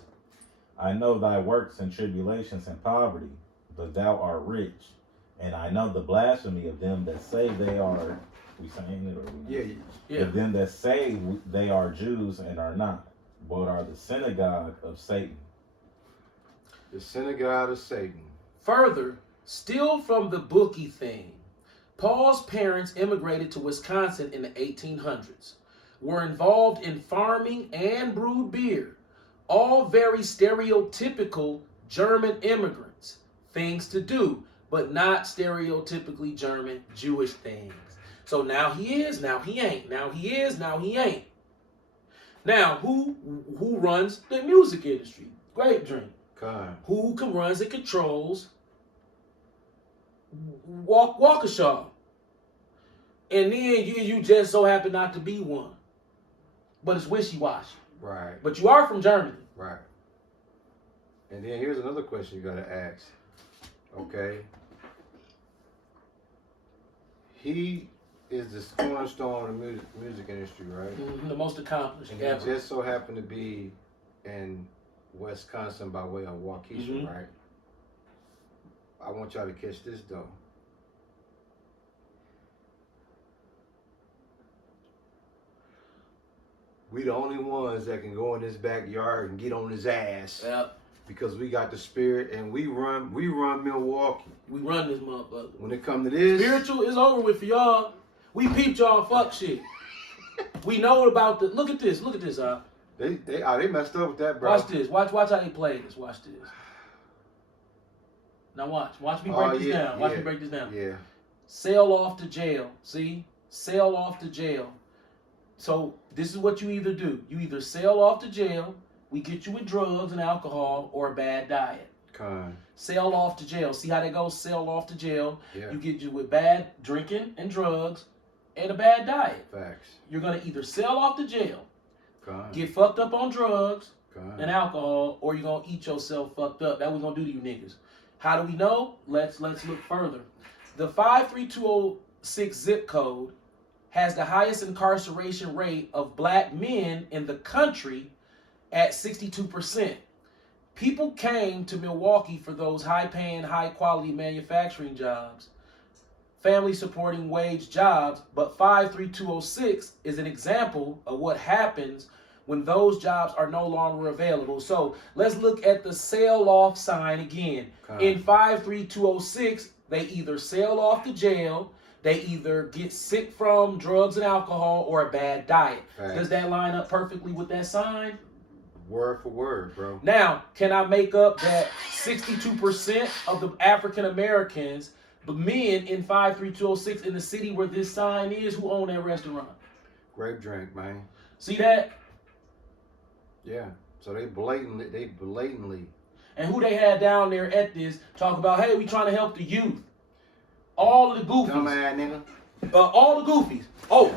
I know thy works and tribulations and poverty, but thou art rich. And I know the blasphemy of them that say they are. We saying it or we not? Yeah. Of them that say they are Jews and are not, but are the synagogue of Satan. The synagogue of Satan. Further, still from the bookie thing, Paul's parents immigrated to Wisconsin in the 1800s, were involved in farming and brewed beer, all very stereotypical German immigrants, things to do, but not stereotypically German Jewish things. So now he is, now he ain't, now he is, now he ain't. Now, who runs the music industry? Grape Drink. God. Who runs and controls Waukesha? And then you just so happen not to be one. But it's wishy-washy. Right. But you are from Germany. Right. And then here's another question you gotta ask. Okay. He is the cornerstone of the music industry, right? Mm-hmm, the most accomplished and ever. he just so happened to be in Wisconsin by way of Waukesha, right? I want y'all to catch this though. We the only ones that can go in his backyard and get on his ass. Yep. Because we got the spirit and we run Milwaukee. We run this motherfucker. When it come to this, spiritual is over with for y'all. We peeped y'all fuck shit. We know about the. Look at this. They messed up with that, bro. Watch this. Watch how they play this. Watch this. Now watch me break this down. Watch me break this down. Yeah. Sail off to jail. See? Sail off to jail. So this is what you either do. You either sail off to jail, we get you with drugs and alcohol, or a bad diet. Sail off to jail. See how they go? Sail off to jail. Yeah. You get you with bad drinking and drugs and a bad diet. Facts. You're going to either sail off to jail, get fucked up on drugs and alcohol, or you're going to eat yourself fucked up. That's what we're going to do to you niggas. How do we know? Let's look further. the 53206 zip code has the highest incarceration rate of black men in the country at 62%. People came to Milwaukee for those high-paying, high-quality manufacturing jobs, family-supporting wage jobs, but 53206 is an example of what happens when those jobs are no longer available. So let's look at the sell-off sign again. In 53206, they either sail off to jail, they either get sick from drugs and alcohol, or a bad diet. Facts. Does that line up perfectly with that sign? Word for word, bro. Now, can I make up that 62% of the African Americans, the men in 53206 in the city where this sign is, who own that restaurant? Grape drink, man. See that? Yeah. So they blatantly. And who they had down there at this talk about, hey, we trying to help the youth. All of the goofies. Dumbass nigga. All the goofies. Oh,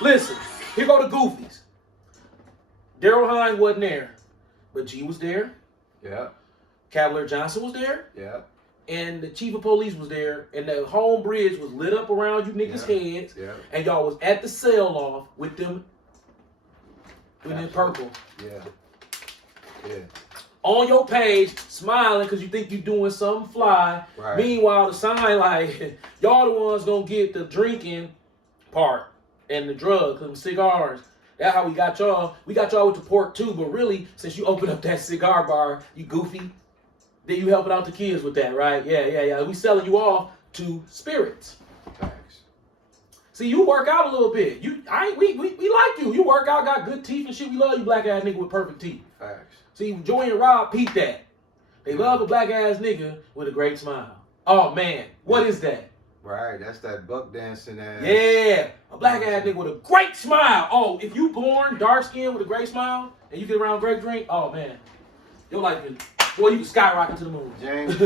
listen, here go the goofies. Daryl Hines wasn't there, but G was there. Yeah. Cavalier Johnson was there. Yeah. And the chief of police was there, and the home bridge was lit up around you niggas' heads, and y'all was at the sell-off with them, with them purple. Yeah. Yeah. On your page, smiling because you think you doing something fly. Right. Meanwhile, the sign like, y'all the ones gonna get the drinking part and the drugs and the cigars. That's how we got y'all. We got y'all with the pork too, but really, since you opened up that cigar bar, you goofy, then you helping out the kids with that, right? Yeah. We selling you off to spirits. Thanks. See, you work out a little bit. We like you. You work out, got good teeth and shit. We love you, black ass nigga with perfect teeth. Facts. See, Joey and Rob peep that. They love a black ass nigga with a great smile. Oh man, what is that? Right, that's that buck dancing ass. Yeah, a black ass nigga with a great smile. Oh, if you born dark skinned with a great smile and you get around great drink, oh man, your life is, boy, you can skyrocket to the moon. James.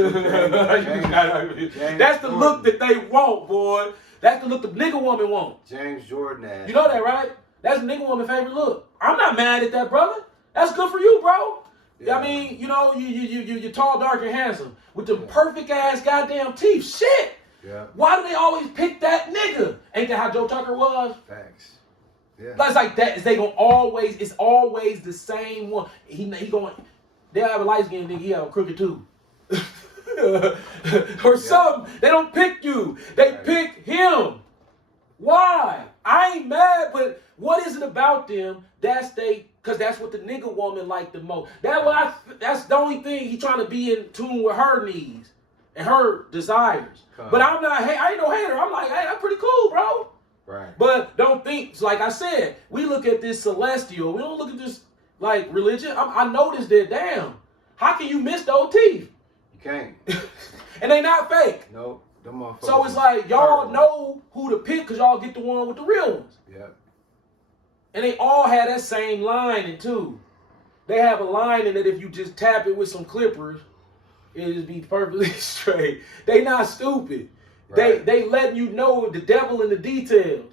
That's the look that they want, boy. That's the look the nigga woman want. James Jordan ass. You know that, right? That's the nigga woman's favorite look. I'm not mad at that, brother. That's good for you, bro. Yeah. I mean, you know, you're tall, dark, and handsome with the perfect ass goddamn teeth. Shit. Yeah. Why do they always pick that nigga? Ain't that how Joe Tucker was? Facts. Yeah. It's like that. It's always the same one. He going. They'll have a light skinned nigga. He have a crooked too. Or something. They don't pick you. They pick him. Why? I ain't mad, but what is it about them? Because that's what the nigga woman like the most. That's the only thing he trying to be in tune with her needs and her desires. But I ain't no hater. I'm like, hey, that's pretty cool, bro. Right. But don't think, like I said, we look at this celestial. We don't look at this like religion. I noticed that, damn, how can you miss those teeth? You can't. And they not fake. Nope. Them motherfuckers. So it's like, y'all know who to pick because y'all get the one with the real ones. Yep. And they all have that same lining too. They have a lining that if you just tap it with some clippers, it'll just be perfectly straight. They not stupid. Right. They letting you know the devil in the details.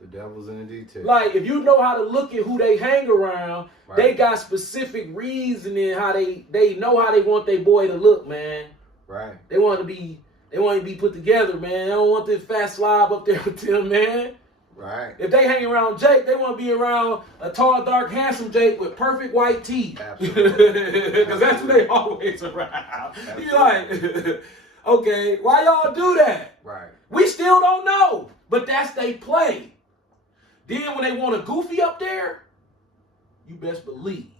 The devil's in the details. Like, if you know how to look at who they hang around, Right. they got specific reasoning how they know how they want their boy to look, man. Right. They want to be put together, man. They don't want this fat slob up there with them, man. Right. If they hang around Jake, they want to be around a tall, dark, handsome Jake with perfect white teeth. Absolutely. Because that's who they always around. You like, okay, why y'all do that? Right. We still don't know. But that's they play. Then when they want a goofy up there, you best believe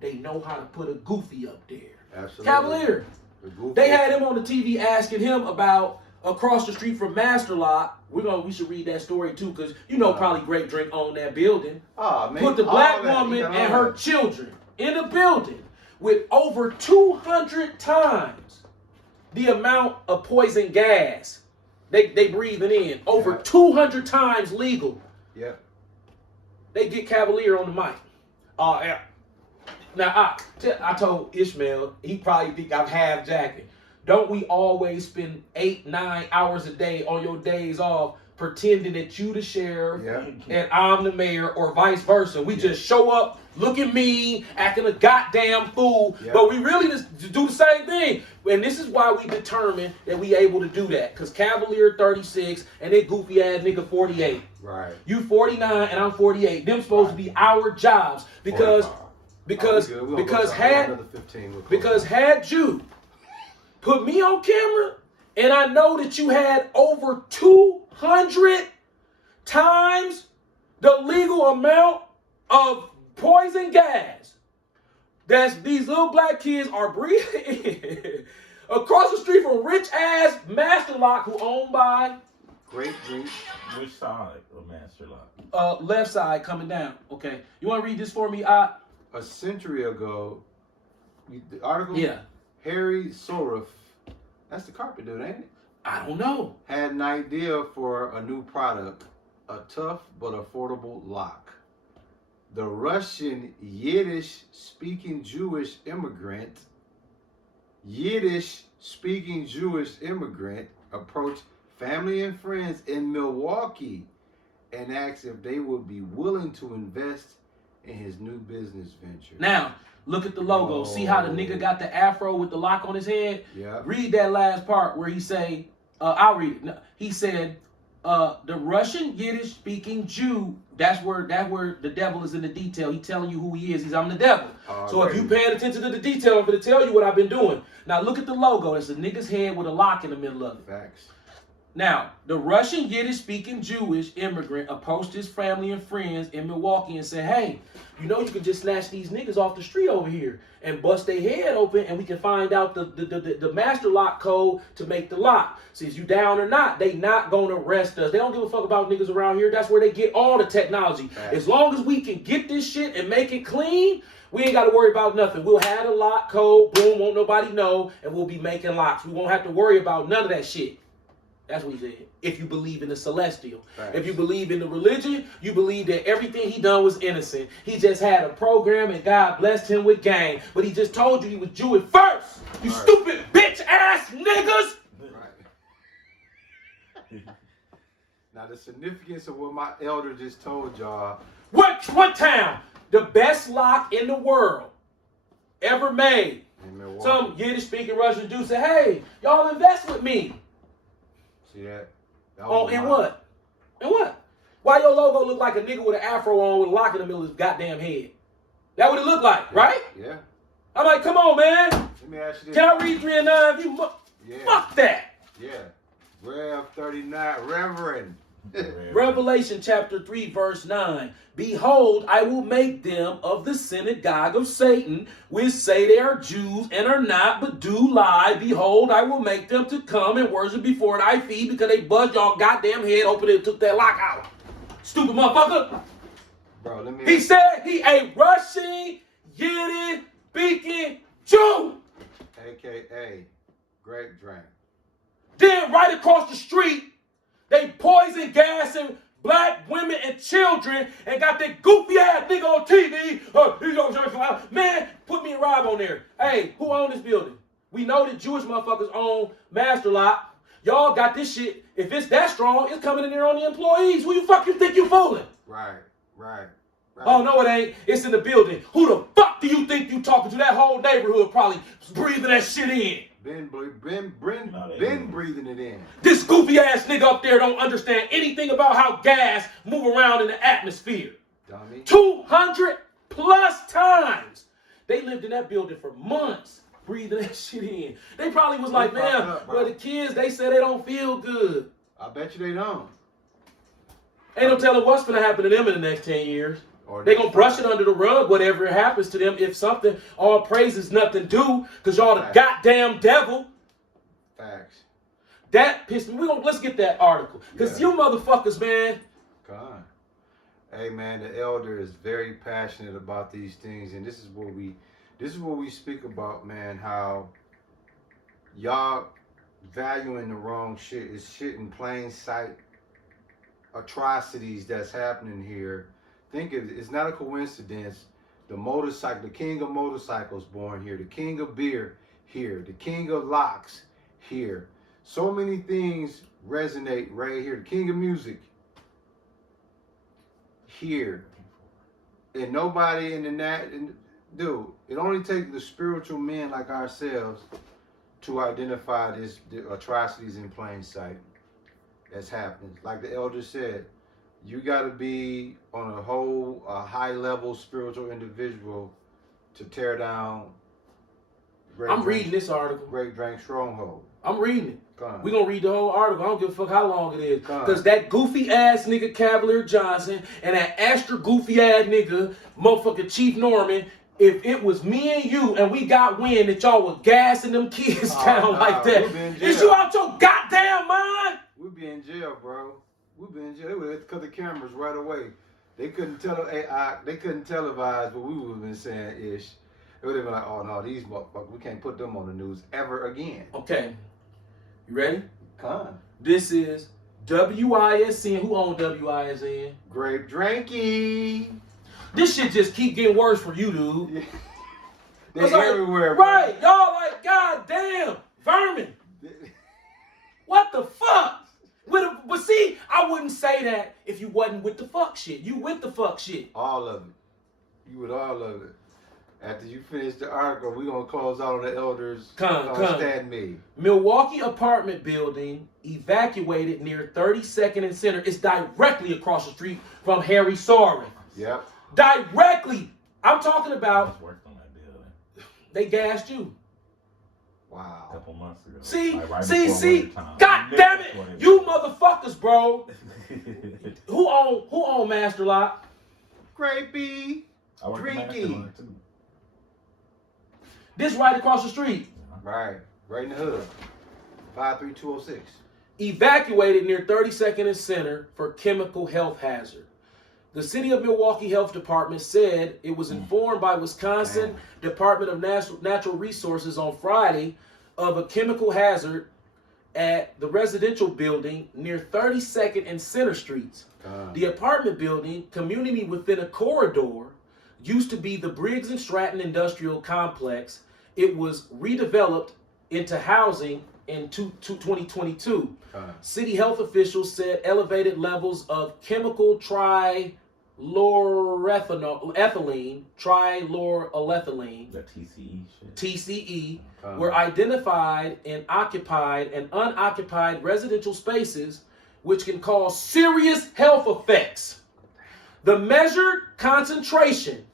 they know how to put a goofy up there. Absolutely. Cavalier. The goofy. They had him on the TV asking him about across the street from Master Lock. We should read that story too, because you know probably Great Drink owned that building. Oh, man. Put the black All that, woman you know, and her children in a building with over 200 times the amount of poison gas they breathing in. Over Yeah. 200 times legal. Yep. They get Cavalier on the mic. Yeah. Now, I told Ishmael, he probably think I'm half jacking. Don't we always spend 8-9 hours a day on your days off pretending that you the sheriff Yeah. and I'm the mayor, or vice versa. We just show up looking mean, acting a goddamn fool, Yeah. but we really just do the same thing. And this is why we determined that we able to do that. Because Cavalier 36 and that goofy ass nigga 48. Right. You 49 and I'm 48. Them supposed to be our jobs because 45. because Oh, we good. We gonna because go had another 15. We'll close because out. had you put me on camera and I know that you had over 200 times the legal amount of poison gas that these little black kids are breathing in across the street from rich ass Master Lock, who owned by Great drink. Which side of Master Lock? left side coming down. Okay, you want to read this for me? A century ago, the article. Yeah, Harry Soref, that's the carpet dude, ain't it? I don't know. Had an idea for a new product, a tough but affordable lock. The Russian Yiddish-speaking Jewish immigrant approached family and friends in Milwaukee and asked if they would be willing to invest in his new business venture. Now look at the logo. See how the nigga got the afro with the lock on his head? Yeah. Read that last part where he say, I'll read it. No, he said, the Russian Yiddish speaking Jew, that's where the devil is in the detail. He telling you who he is. I'm the devil. So if you paying attention to the detail, I'm going to tell you what I've been doing. Now look at the logo. It's a nigga's head with a lock in the middle of it. Facts. Now, the Russian Yiddish-speaking Jewish immigrant approached his family and friends in Milwaukee and said, hey, you know you can just snatch these niggas off the street over here and bust their head open and we can find out the master lock code to make the lock. See, if you down or not, they not going to arrest us. They don't give a fuck about niggas around here. That's where they get all the technology. Right. As long as we can get this shit and make it clean, we ain't got to worry about nothing. We'll have a lock code, boom, won't nobody know, and we'll be making locks. We won't have to worry about none of that shit. That's what he said. If you believe in the celestial. Right. If you believe in the religion, you believe that everything he done was innocent. He just had a program and God blessed him with game. But he just told you he was Jewish first. You Right. stupid bitch ass niggas. Right. Now the significance of what my elder just told y'all. What town? The best lock in the world ever made. In Milwaukee. Some Yiddish speaking Russian dude said, hey, y'all invest with me. See that? That Oh, was and my- what? And what? Why your logo look like a nigga with an afro on with a lock in the middle of his goddamn head? That what it look like, right? Yeah. I'm like, come on, man. Let me ask you this. Can I read 3 and 9? Yeah. Fuck that. Yeah. Rev 39, Reverend. Revelation chapter 3, verse 9. Behold, I will make them of the synagogue of Satan, which say they are Jews and are not, but do lie. Behold, I will make them to come and worship before thy feet, because they buzzed y'all goddamn head open and took that lock out. Stupid motherfucker. Bro, let me He said he a Russian, Yiddish speaking Jew. AKA Greg Drank. Then right across the street, they poison gassing black women and children and got that goofy ass nigga on TV. Man, put me and Rob on there. Hey, who own this building? We know that Jewish motherfuckers own Master Lock. Y'all got this shit. If it's that strong, it's coming in there on the employees. Who you fuck you think you fooling? Right. Oh, no, it ain't. It's in the building. Who the fuck do you think you talking to? That whole neighborhood probably breathing that shit in. Ben breathing it in. This goofy ass nigga up there don't understand anything about how gas move around in the atmosphere. Dummy. 200 plus times. They lived in that building for months, breathing that shit in. They probably was like, fucked man, up, bro. well, the kids, they say they don't feel good. I bet you they don't. Ain't no telling what's gonna happen to them in the next 10 years. Or They gonna brush it under the rug, whatever happens to them. If something, all praises, nothing due, because y'all the Right. goddamn devil. Facts. That pissed me. Let's get that article. Because Yeah. you motherfuckers, man. Come on. Hey man, the elder is very passionate about these things, and this is what we speak about, man. How y'all valuing the wrong shit. It's shit in plain sight. Atrocities that's happening here. It's not a coincidence. The king of motorcycles born here, the king of beer here, the king of locks here. So many things resonate right here. The king of music here. And nobody in the dude, it only takes the spiritual men like ourselves to identify the atrocities in plain sight that's happening. Like the elder said, you got to be on a high level spiritual individual to tear down. I'm reading this article. Great Drink Stronghold. I'm reading it. Come We're going to read the whole article. I don't give a fuck how long it is. Come Because that goofy ass nigga Cavalier Johnson and that extra goofy ass nigga motherfucking Chief Norman, if it was me and you and we got wind that y'all was gassing them kids down like that, is you out your goddamn mind? We'd be in jail, bro. We'd be in jail. They would have to cut the cameras right away. They couldn't they couldn't televise what we would have been saying ish. It would have been like, oh no, these motherfuckers, we can't put them on the news ever again. Okay. You ready? Come. This is WISN. Who owned WISN? Grape Drinky. This shit just keep getting worse for you, dude. Yeah. It's They're like, everywhere, bro. right? Y'all like, god damn, vermin. What the fuck? But see, I wouldn't say that if you wasn't with the fuck shit. You with the fuck shit. All of it. You with all of it. After you finish the article, we're going to close out on the elders. Stand me. Milwaukee apartment building evacuated near 32nd and Center. It's directly across the street from Harry Soren. Yep. Directly. I'm talking I about just worked on that building they gassed you. Wow. a couple months ago. See, Like right see, before see. wintertime. God damn it, you motherfuckers, bro. Who own Master Lock? Grapey. I worked in Drinky. Masterlock, too. This right across the street. Right. Right in the hood. 53206. Evacuated near 32nd and Center for chemical health hazard. The City of Milwaukee Health Department said it was informed by Wisconsin Department of Natural Resources on Friday of a chemical hazard at the residential building near 32nd and Center Streets. The apartment building, community within a corridor, used to be the Briggs and Stratton Industrial Complex. It was redeveloped into housing in 2022. City health officials said elevated levels of chemical triluroethylene, The TCE shit. TCE, were identified in occupied and unoccupied residential spaces, which can cause serious health effects. The measured concentration,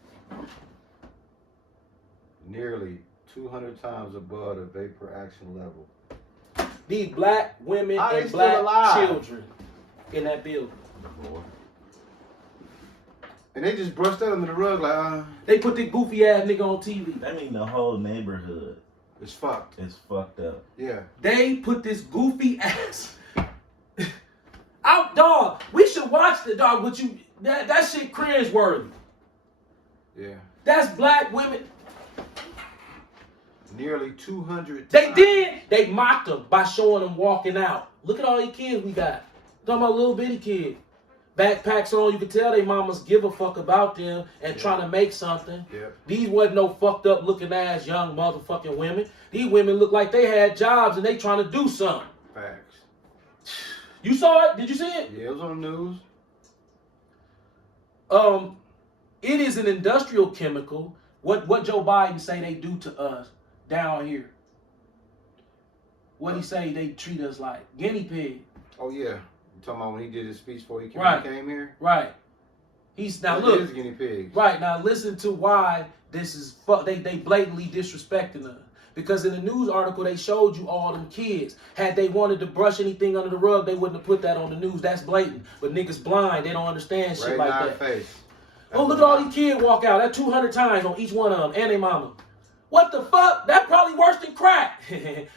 Nearly 200 times above the vapor action level. these black women How they and still black alive? children in that building. Lord. And they just brushed that under the rug like, They put the goofy ass nigga on TV. That mean the whole neighborhood it's fucked. is fucked up. Yeah. They put this goofy ass out, dog. We should watch the dog. But that shit cringe worthy. Yeah. That's black women. Nearly 200 They times. did. They mocked them by showing them walking out. Look at all these kids we got. Talking about little bitty kids. Backpacks on. You can tell they mamas give a fuck about them and trying to make something. Yep. These wasn't no fucked up looking ass young motherfucking women. These women look like they had jobs and they trying to do something. Facts. You saw it? Did you see it? Yeah, it was on the news. It is an industrial chemical. What Joe Biden say they do to us down here? What he say they treat us like? Guinea pig. Oh, yeah. You talking about when he did his speech before he came, Right. here? Right. He's now It look. is guinea pigs. Right now, listen to why this is they blatantly disrespecting us. Because in the news article they showed you all them kids. Had they wanted to brush anything under the rug, they wouldn't have put that on the news. That's blatant. But niggas blind, they don't understand shit Right like in our that. face. Oh, look at all these kids walk out. That 200 times on each one of them and their mama. What the fuck? That probably worse than crack.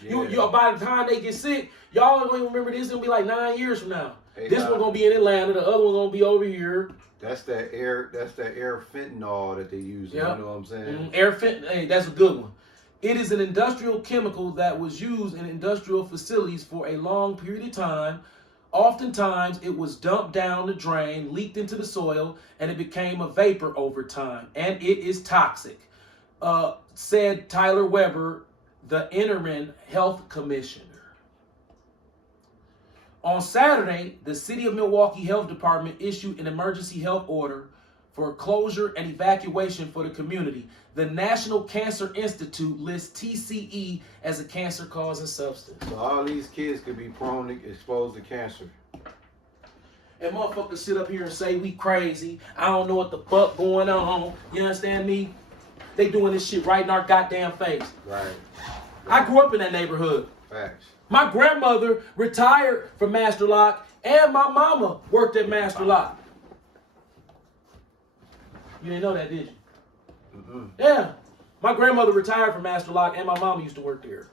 You by the time they get sick, y'all ain't gonna remember this. It's gonna be like 9 years from now. Hey, this one gonna be in Atlanta. The other one gonna be over here. That's that air fentanyl that they use. Yep. You know what I'm saying? Hey, that's a good one. It is an industrial chemical that was used in industrial facilities for a long period of time. Oftentimes, it was dumped down the drain, leaked into the soil, and it became a vapor over time. And it is toxic, said Tyler Weber, the interim health commissioner. On Saturday, the City of Milwaukee Health Department issued an emergency health order for closure and evacuation for the community. The National Cancer Institute lists TCE as a cancer-causing substance. So all these kids could be prone to exposed to cancer. And motherfuckers sit up here and say we crazy. I don't know what the fuck going on. You understand me? They doing this shit right in our goddamn face. Right. I grew up in that neighborhood. Facts. My grandmother retired from Master Lock, and my mama worked at Master Lock. You didn't know that, did you? Mm-mm. Yeah. My grandmother retired from Master Lock, and my mama used to work there.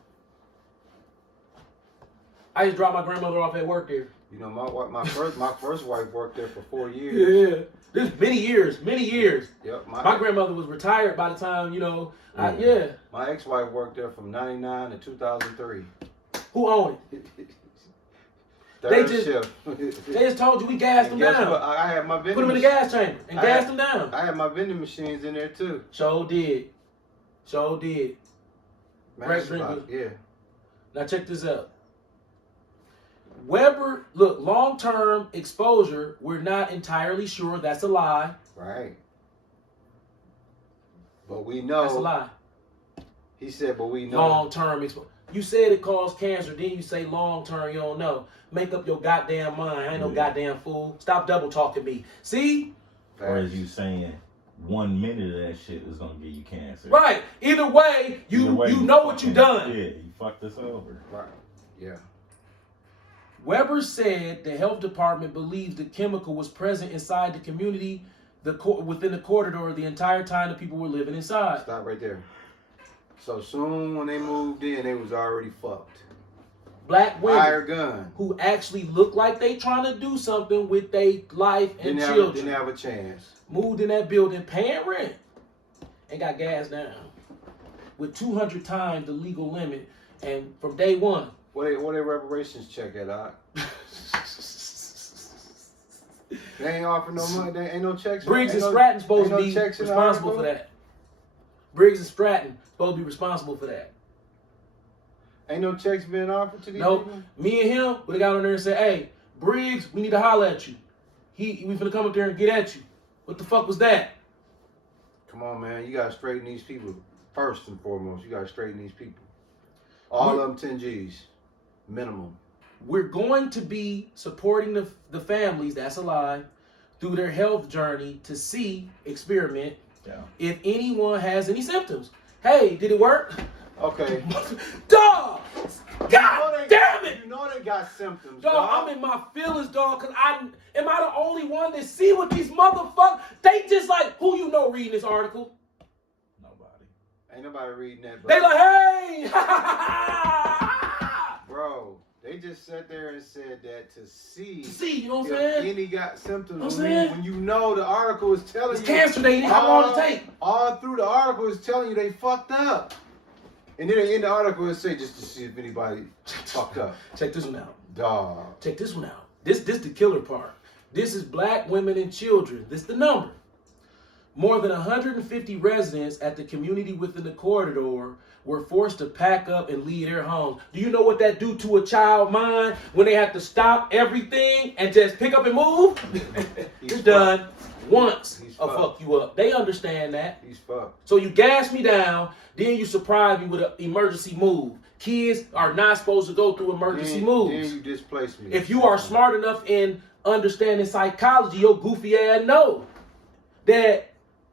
I used to drop my grandmother off at work there. You know, my first wife worked there for 4 years. Yeah. This many years. Yep. My grandmother was retired by the time, you know, My ex-wife worked there from 99 to 2003. Who owned it? Third just- shift. They just told you we gassed them And guess down. what? I had my vending Put them in the gas chamber and I gassed had- them down. I had my vending machines in there too. So did. Master Drink Lock, was- yeah. Now check this out. Weber, look, long-term exposure, we're not entirely sure. That's a lie. Right. But we know. That's a lie. He said, but we know. Long-term exposure. You said it caused cancer, then you say long-term, you don't know. Make up your goddamn mind. I ain't no goddamn fool. Stop double-talking me. See? Or as you saying, 1 minute of that shit is gonna give you cancer. Right. Either way, you know what you done. Yeah, you fucked us over. Right. Yeah. Weber said the health department believes the chemical was present inside the community, within the corridor the entire time the people were living inside. Stop right there. So soon when they moved in, they was already fucked. Black women Fire gun. who actually look like they trying to do something with their life and children Didn't have a chance. moved in that building paying rent and got gassed down with 200 times the legal limit, and from day one. What they reparations check at, Doc? They ain't offering no money. There ain't no checks. Briggs and ain't Stratton supposed ain't to no be checks in the responsible article? for that. Briggs and Stratton supposed to be responsible for that. Ain't no checks being offered to these Nope. people? Me and him would have got on there and said, "Hey, Briggs, we need to holler at you. We finna come up there and get at you. What the fuck was that?" Come on, man. You gotta straighten these people first and foremost. You gotta straighten these people. All of them 10 G's. Minimum. We're going to be supporting the families, that's a lie, through their health journey to experiment, Yeah. if anyone has any symptoms. Hey, did it work? Okay. Dog! God damn it! You know they got symptoms, Dog, dog. I'm in my feelings, dog, because am I the only one that see what these motherfuckers, they just like, who you know reading this article? Nobody. Ain't nobody reading that, bro. They like, hey! Bro, they just sat there and said that to see. To see, you know what I'm if saying? any got symptoms. Know what I'm saying? When you know the article is telling It's you. cancer, they have all the tape. All through the article is telling you they fucked up. And then in the article it say just to see if anybody fucked up. Check this one out. Dog. Check this one out. This the killer part. This is black women and children. This the number. More than 150 residents at the community within the corridor were forced to pack up and leave their homes. Do you know what that do to a child mind when they have to stop everything and just pick up and move? You're He's done. Once He's I'll fucked. fuck you up. They understand that. He's fucked. So you gas me down, then you surprise me with an emergency move. Kids are not supposed to go through emergency moves. Then you displace me. If you are smart enough in understanding psychology, your goofy ass know that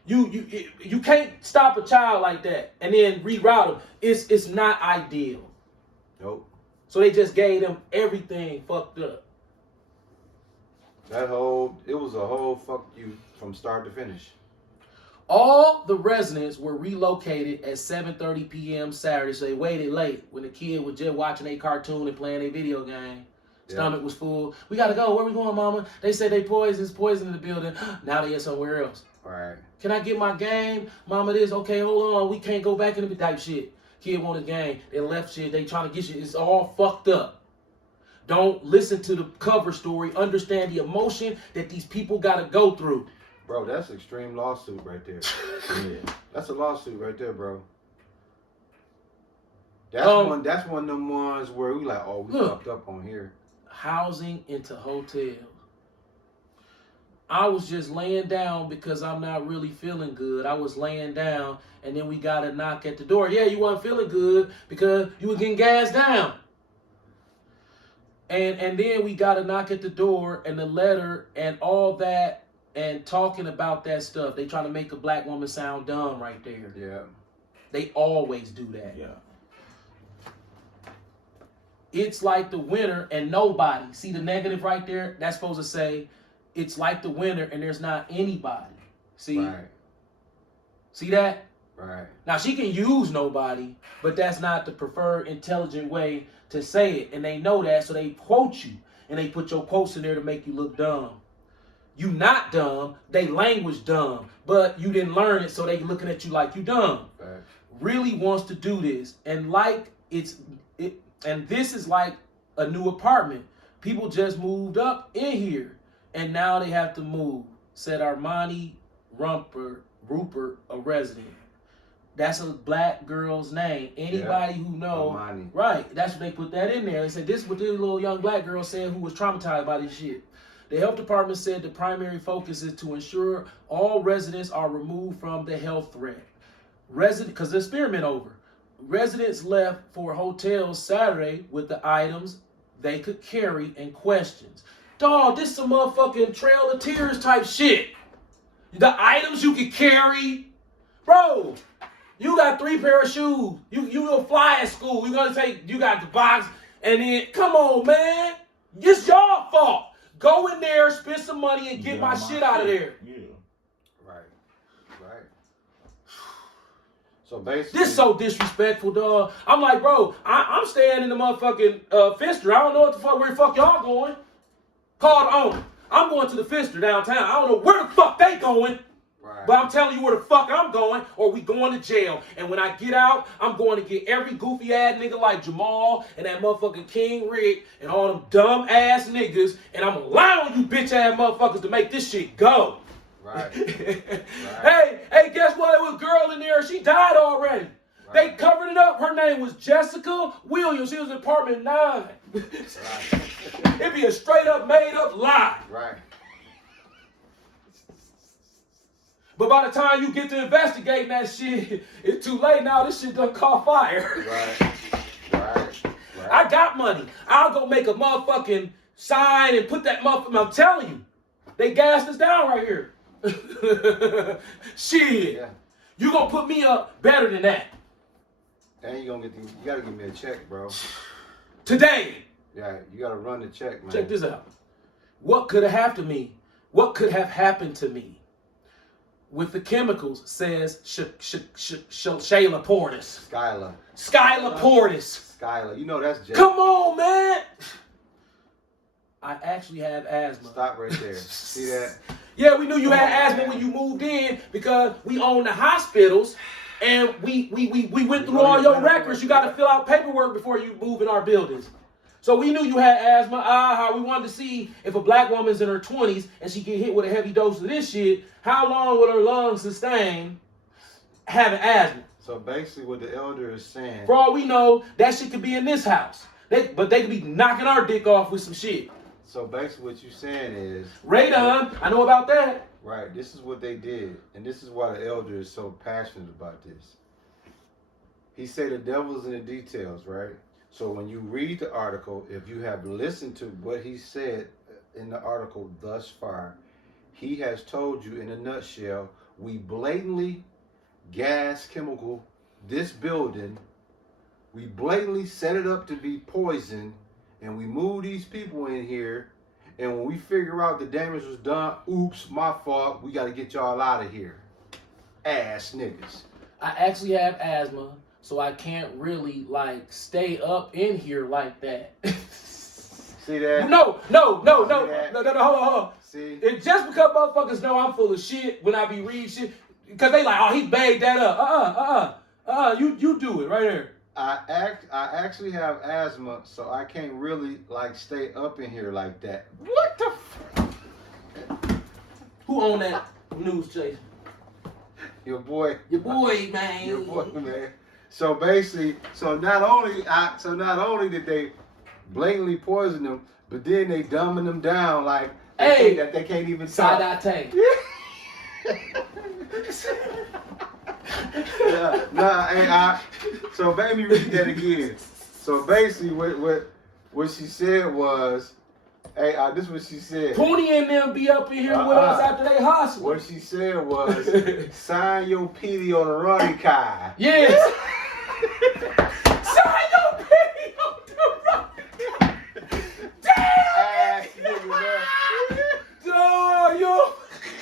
you can't stop a child like that and then reroute them. It's not ideal. Nope. So they just gave them everything fucked up. It was a whole fuck you from start to finish. All the residents were relocated at 7:30 p.m. Saturday, so they waited late when the kid was just watching a cartoon and playing a video game. Stomach was full. We gotta go. Where we going, mama? They said they poison in the building. Now they are somewhere else. All right. Can I get my game? Mama, this. Okay, hold on. We can't go back in the type shit. Kid want his game. They left shit. They trying to get shit. It's all fucked up. Don't listen to the cover story. Understand the emotion that these people gotta go through. Bro, that's extreme lawsuit right there. Yeah. That's a lawsuit right there, bro. That's one of them ones where we like, oh, we Look. fucked up on here. housing into hotels. I was just laying down because I'm not really feeling good. I was laying down, and then we got a knock at the door. Yeah, you weren't feeling good because you were getting gassed down. And then we got a knock at the door, and the letter and all that, and talking about that stuff. They trying to make a black woman sound dumb right there. Yeah. They always do that. Yeah. It's like the winter and nobody. See the negative right there? That's supposed to say it's like the winter and there's not anybody. See? Right. See that? Right. Now she can use nobody, but that's not the preferred intelligent way to say it. And they know that, so they quote you. And they put your quotes in there to make you look dumb. You not dumb, they language dumb. But you didn't learn it, so they looking at you like you dumb. Right. Really wants to do this. And like and this is like a new apartment. People just moved up in here. And now they have to move. Said Armani Rupert, a resident. That's a black girl's name. Anybody who know, Armani. right? That's what they put that in there. They said this is what this little young black girl said who was traumatized by this shit. The health department said the primary focus is to ensure all residents are removed from the health threat. Because the experiment over. Residents left for hotels Saturday with the items they could carry and questions. Dog, this some motherfucking Trail of Tears type shit. The items you can carry. Bro, you got 3 pair of shoes. You will fly at school. You got the box. And then, come on, man. It's your fault. Go in there, spend some money, and get my shit out of there. Yeah. Right. Right. So basically, This so disrespectful, dog. I'm like, bro, I'm staying in the motherfucking Pfister. I don't know where the fuck y'all going. Call the owner. I'm going to the Pfister downtown. I don't know where the fuck they going. right. But I'm telling you where the fuck I'm going, or we going to jail. And when I get out, I'm going to get every goofy ass nigga like Jamal and that motherfucking King Rick and all them dumb ass niggas, and I'm allowing you bitch ass motherfuckers to make this shit go. Right. Hey, guess what? It was a girl in there. She died already. They Right. covered it up. Her name was Jessica Williams. She was in apartment 9. Right. It'd be a straight up made up lie. Right. But by the time you get to investigating that shit, it's too late now. This shit done caught fire. Right. Right. I got money. I'll go make a motherfucking sign and put that motherfucker. I'm telling you, they gassed us down right here. Shit. Yeah. You gonna put me up better than that. And you gotta give me a check, bro. Today. Yeah, you gotta run the check, man. Check this out. What could have happened to me? What could have happened to me? With the chemicals, says Shayla Portis. Skyla Portis. Skyla. You know that's Jay. Come on, man. I actually have asthma. Stop right there. See that? Yeah, we knew you had Come on, asthma man. when you moved in because we own the hospitals and we went through know all your your medical records. You got to fill out paperwork before you move in our buildings. So we knew you had asthma. How we wanted to see if a black woman's in her 20s and she get hit with a heavy dose of this shit, how long will her lungs sustain having asthma? So basically what the elder is saying. For all we know, that shit could be in this house. But they could be knocking our dick off with some shit. So basically what you're saying is. Radon, I know about that. Right, this is what they did, and this is why the elder is so passionate about this. He said the devil's in the details, right? So when you read the article, if you have listened to what he said in the article thus far, he has told you in a nutshell, we blatantly gas chemical this building, we blatantly set it up to be poison, and we move these people in here. And when we figure out the damage was done, oops, my fault, we got to get y'all out of here. Ass niggas. I actually have asthma, so I can't really, stay up in here like that. See that? No, hold on. See? It's just because motherfuckers know I'm full of shit when I be reading shit, because they like, oh, he bagged that up. You do it right there. I actually have asthma, so I can't really, stay up in here like that. What the f? Who owned that news, Jason? Your boy. Your boy, man. Your boy, man. So basically, so not only did they blatantly poison them, But then they dumbing them down like Hey, that they can't even Side talk. eye tank. Yeah, nah, hey, so baby, read that again. So basically, what she said was, hey, this is what she said. Poonie and them be up in here with us after they hustle. What she said was, sign your PD on the running Kai. Yes. Sign your pity on the running. Damn. Dog, yo.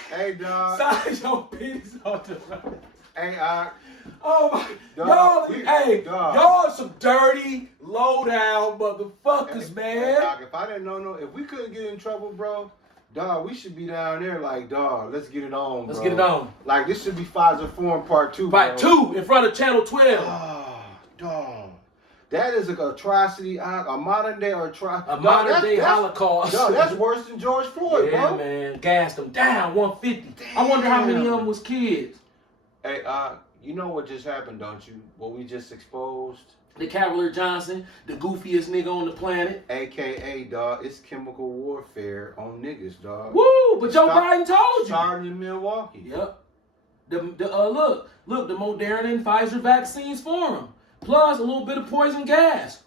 Hey, dog. Sign your pities on the running. Hey, Oh my, dog, y'all some dirty, low down motherfuckers, man. Hey, dog, if I didn't know, if we couldn't get in trouble, bro, dog, we should be down there like, dog, let's get it on, Let's bro. get it on. Like, this should be Pfizer Forum Part 2, Part bro. 2 in front of Channel 12. Oh, dog. That is an atrocity, a modern day atrocity. A modern day Holocaust. Dog, that's worse than George Floyd, yeah, bro. man. Gassed them down, 150. Damn. I wonder how many of them was kids. Hey, you know what just happened, don't you? What we just exposed? The Cavalier Johnson, the goofiest nigga on the planet. AKA, dog, it's chemical warfare on niggas, dog. Woo! But Joe Biden told you. Starting in Milwaukee. Yep. Look, the Moderna and Pfizer vaccines for him. Plus a little bit of poison gas.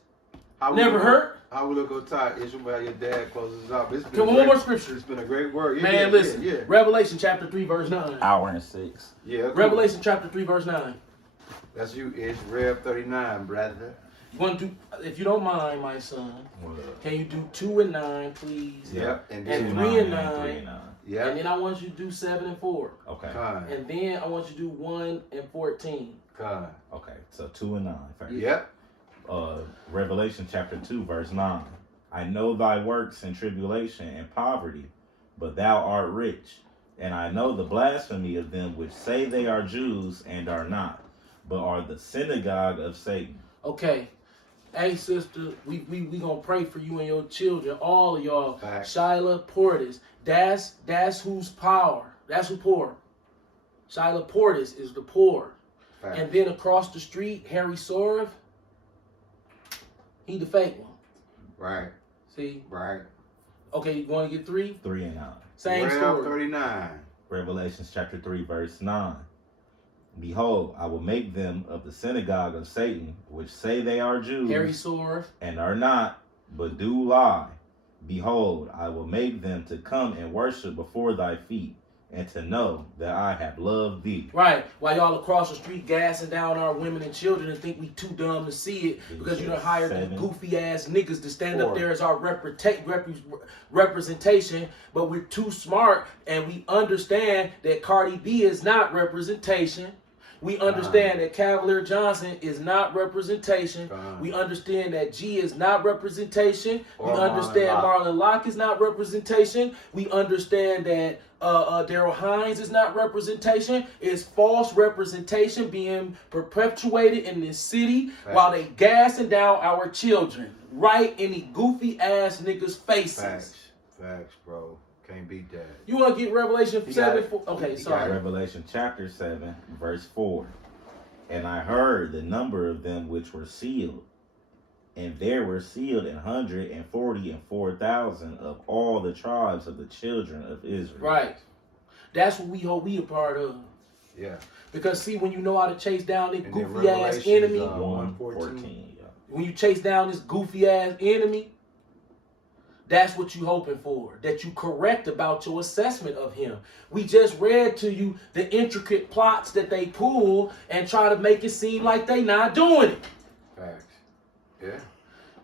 Never hurt. I will look tight. Israel, while your dad closes up. It's been Come on, one more scripture. It's been a great word. Man, listen. Yeah. Revelation chapter 3, verse 9. Hour and 6. Yeah. Cool. Revelation chapter 3, verse 9. That's you, Ish. Rev 39, brother. You want to do, if you don't mind, my son, can you do 2 and 9, please? Yep. And And then 3 and 9. yeah. And then I want you to do 7 and 4. Okay. Kind. And then I want you to do 1 and 14. Kind. Okay. So 2 and 9 first. Yep. Revelation chapter 2, verse 9. I know thy works and tribulation and poverty, but thou art rich. And I know the blasphemy of them which say they are Jews and are not, but are the synagogue of Satan. Okay. Hey, sister, we gonna pray for you and your children, all of y'all. Facts. Shyla Portis, that's who's power. That's who poor. Shyla Portis is the poor. Facts. And then across the street, Harry Sorov, he the fake one. Right. See? Right. Okay, you want to get 3? 3 and 9. Same Rev story. 39. Revelations chapter 3, verse 9. Behold, I will make them of the synagogue of Satan, which say they are Jews Harry Sorov. and are not, but do lie. Behold, I will make them to come and worship before thy feet, and to know that I have loved thee. Right. While y'all across the street gassing down our women and children and think we too dumb to see it because you done hired them 7. goofy ass niggas to stand up 4. there as our representation, but we're too smart and we understand that Cardi B is not representation. We understand that Cavalier Johnson is not representation. We understand that G is not representation. Or We understand Marlon Locke is not representation. We understand that Daryl Hines is not representation. It's false representation being perpetuated in this city while they gassing down our children right in the goofy ass niggas' faces. Facts, bro. Can't beat that. You want to get Revelation You 7? got it. Okay, You sorry. got it. Revelation chapter 7, verse 4. And I heard the number of them which were sealed, and there were sealed 144,000 of all the tribes of the children of Israel. Right. That's what we hope we a part of. Yeah. Because see, when you know how to chase down this And then goofy ass Revelations, enemy, 1:14. Yeah. when you chase down this goofy ass enemy, that's what you hoping for. That you correct about your assessment of him. We just read to you the intricate plots that they pull and try to make it seem like they not doing it. Facts. Yeah.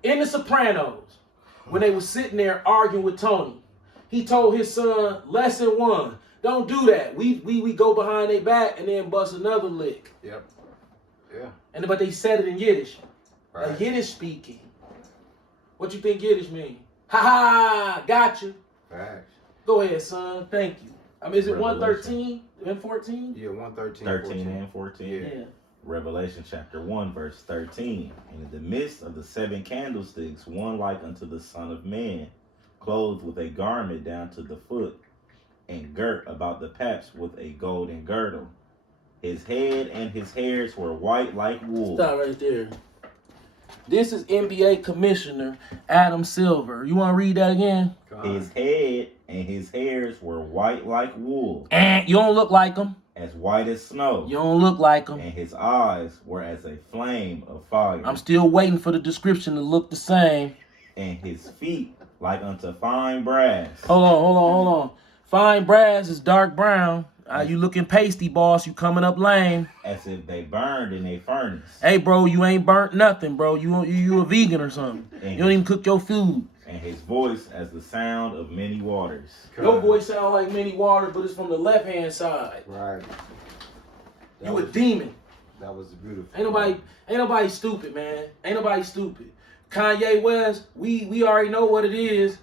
In The Sopranos, when they was sitting there arguing with Tony, he told his son, lesson 1, don't do that. We go behind their back and then bust another lick. Yep. Yeah. But they said it in Yiddish. Right. A Yiddish speaking. What you think Yiddish mean? Ha ha, got you. Facts. Go ahead, son. Thank you. Is it Revelation. 113 and 14? Yeah, 113. 13 and 14. Yeah. Revelation chapter 1, verse 13. And in the midst of the 7 candlesticks, one like unto the Son of Man, clothed with a garment down to the foot, and girt about the paps with a golden girdle. His head and his hairs were white like wool. Stop right there. This is NBA Commissioner Adam Silver. You want to read that again? His head and his hairs were white like wool, You don't look like him. as white as snow, You don't look like him. and his eyes were as a flame of fire, I'm still waiting for the description to look the same. and his feet like unto fine brass. Hold on. Fine brass is dark brown. You looking pasty, boss. You coming up lame. As if they burned in a furnace. Hey, bro, you ain't burnt nothing, bro. You a vegan or something. You don't even cook your food. And his voice as the sound of many waters. Your voice sound like many waters, but it's from the left-hand side. Right. You a demon. That was beautiful. Ain't nobody stupid, man. Ain't nobody stupid. Kanye West, we already know what it is.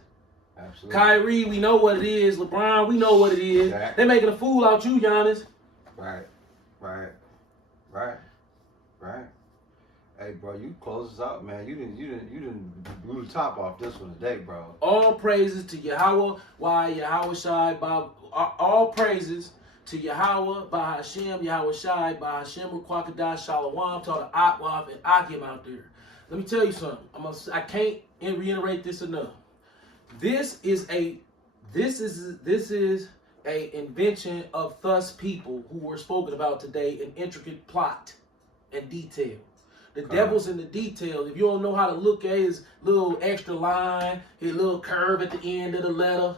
Absolutely. Kyrie, we know what it is. LeBron, we know what it is. Exactly. They making a fool out you, Giannis. Right. Hey, bro, you close us out, man. You didn't blew the top off this one today, bro. All praises to Yahweh, why Yahweh Shai, by all praises to Yahweh, by Hashem, Yahweh Shai, by Hashem, Rukwakadah, Shalom, to all the Akwaf and Akim out there. Let me tell you something. I can't reiterate this enough. This is a invention of thus people who were spoken about today, an intricate plot and detail. The devil's in the details. If you don't know how to look at his little extra line, his little curve at the end of the letter,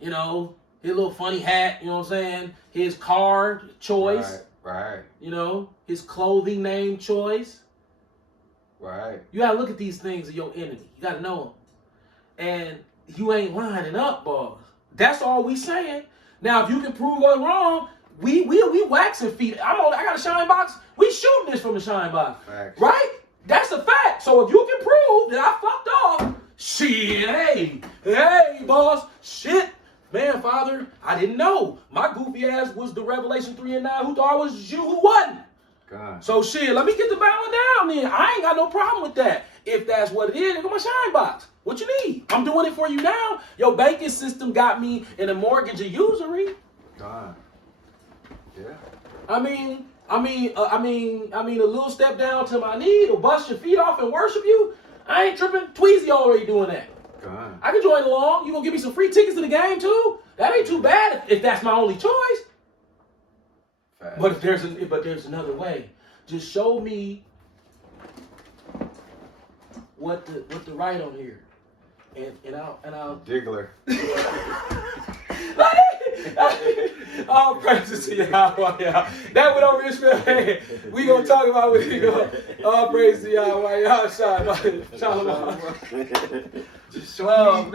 you know, his little funny hat, you know what I'm saying? His card choice. Right. You know, his clothing name choice. Right. You gotta look at these things of your enemy. You gotta know them. And you ain't lining up, boss. That's all we saying. Now, if you can prove us wrong, we waxing feet. I got a shine box. We shooting this from the shine box. Facts. Right? That's a fact. So if you can prove that I fucked off, shit, hey, boss, shit. Man, Father, I didn't know. My goofy ass was the Revelation 3 and 9 who thought I was you who wasn't. God. So shit, let me get the bowing down then. I ain't got no problem with that. If that's what it is, look at my shine box. What you need? I'm doing it for you now. Your banking system got me in a mortgage of usury. God. Yeah. I mean, a little step down to my knee to bust your feet off and worship you. I ain't tripping. Tweezy already doing that. God. I can join along. You gonna give me some free tickets to the game too? That ain't too bad if that's my only choice. Facts. But there's another way. Just show me what to write on here, and I'll. Diggler. All praises to Yahweh. That went over his head. We gonna talk about what he go. All praise to Yahweh. Shalom. Just show me.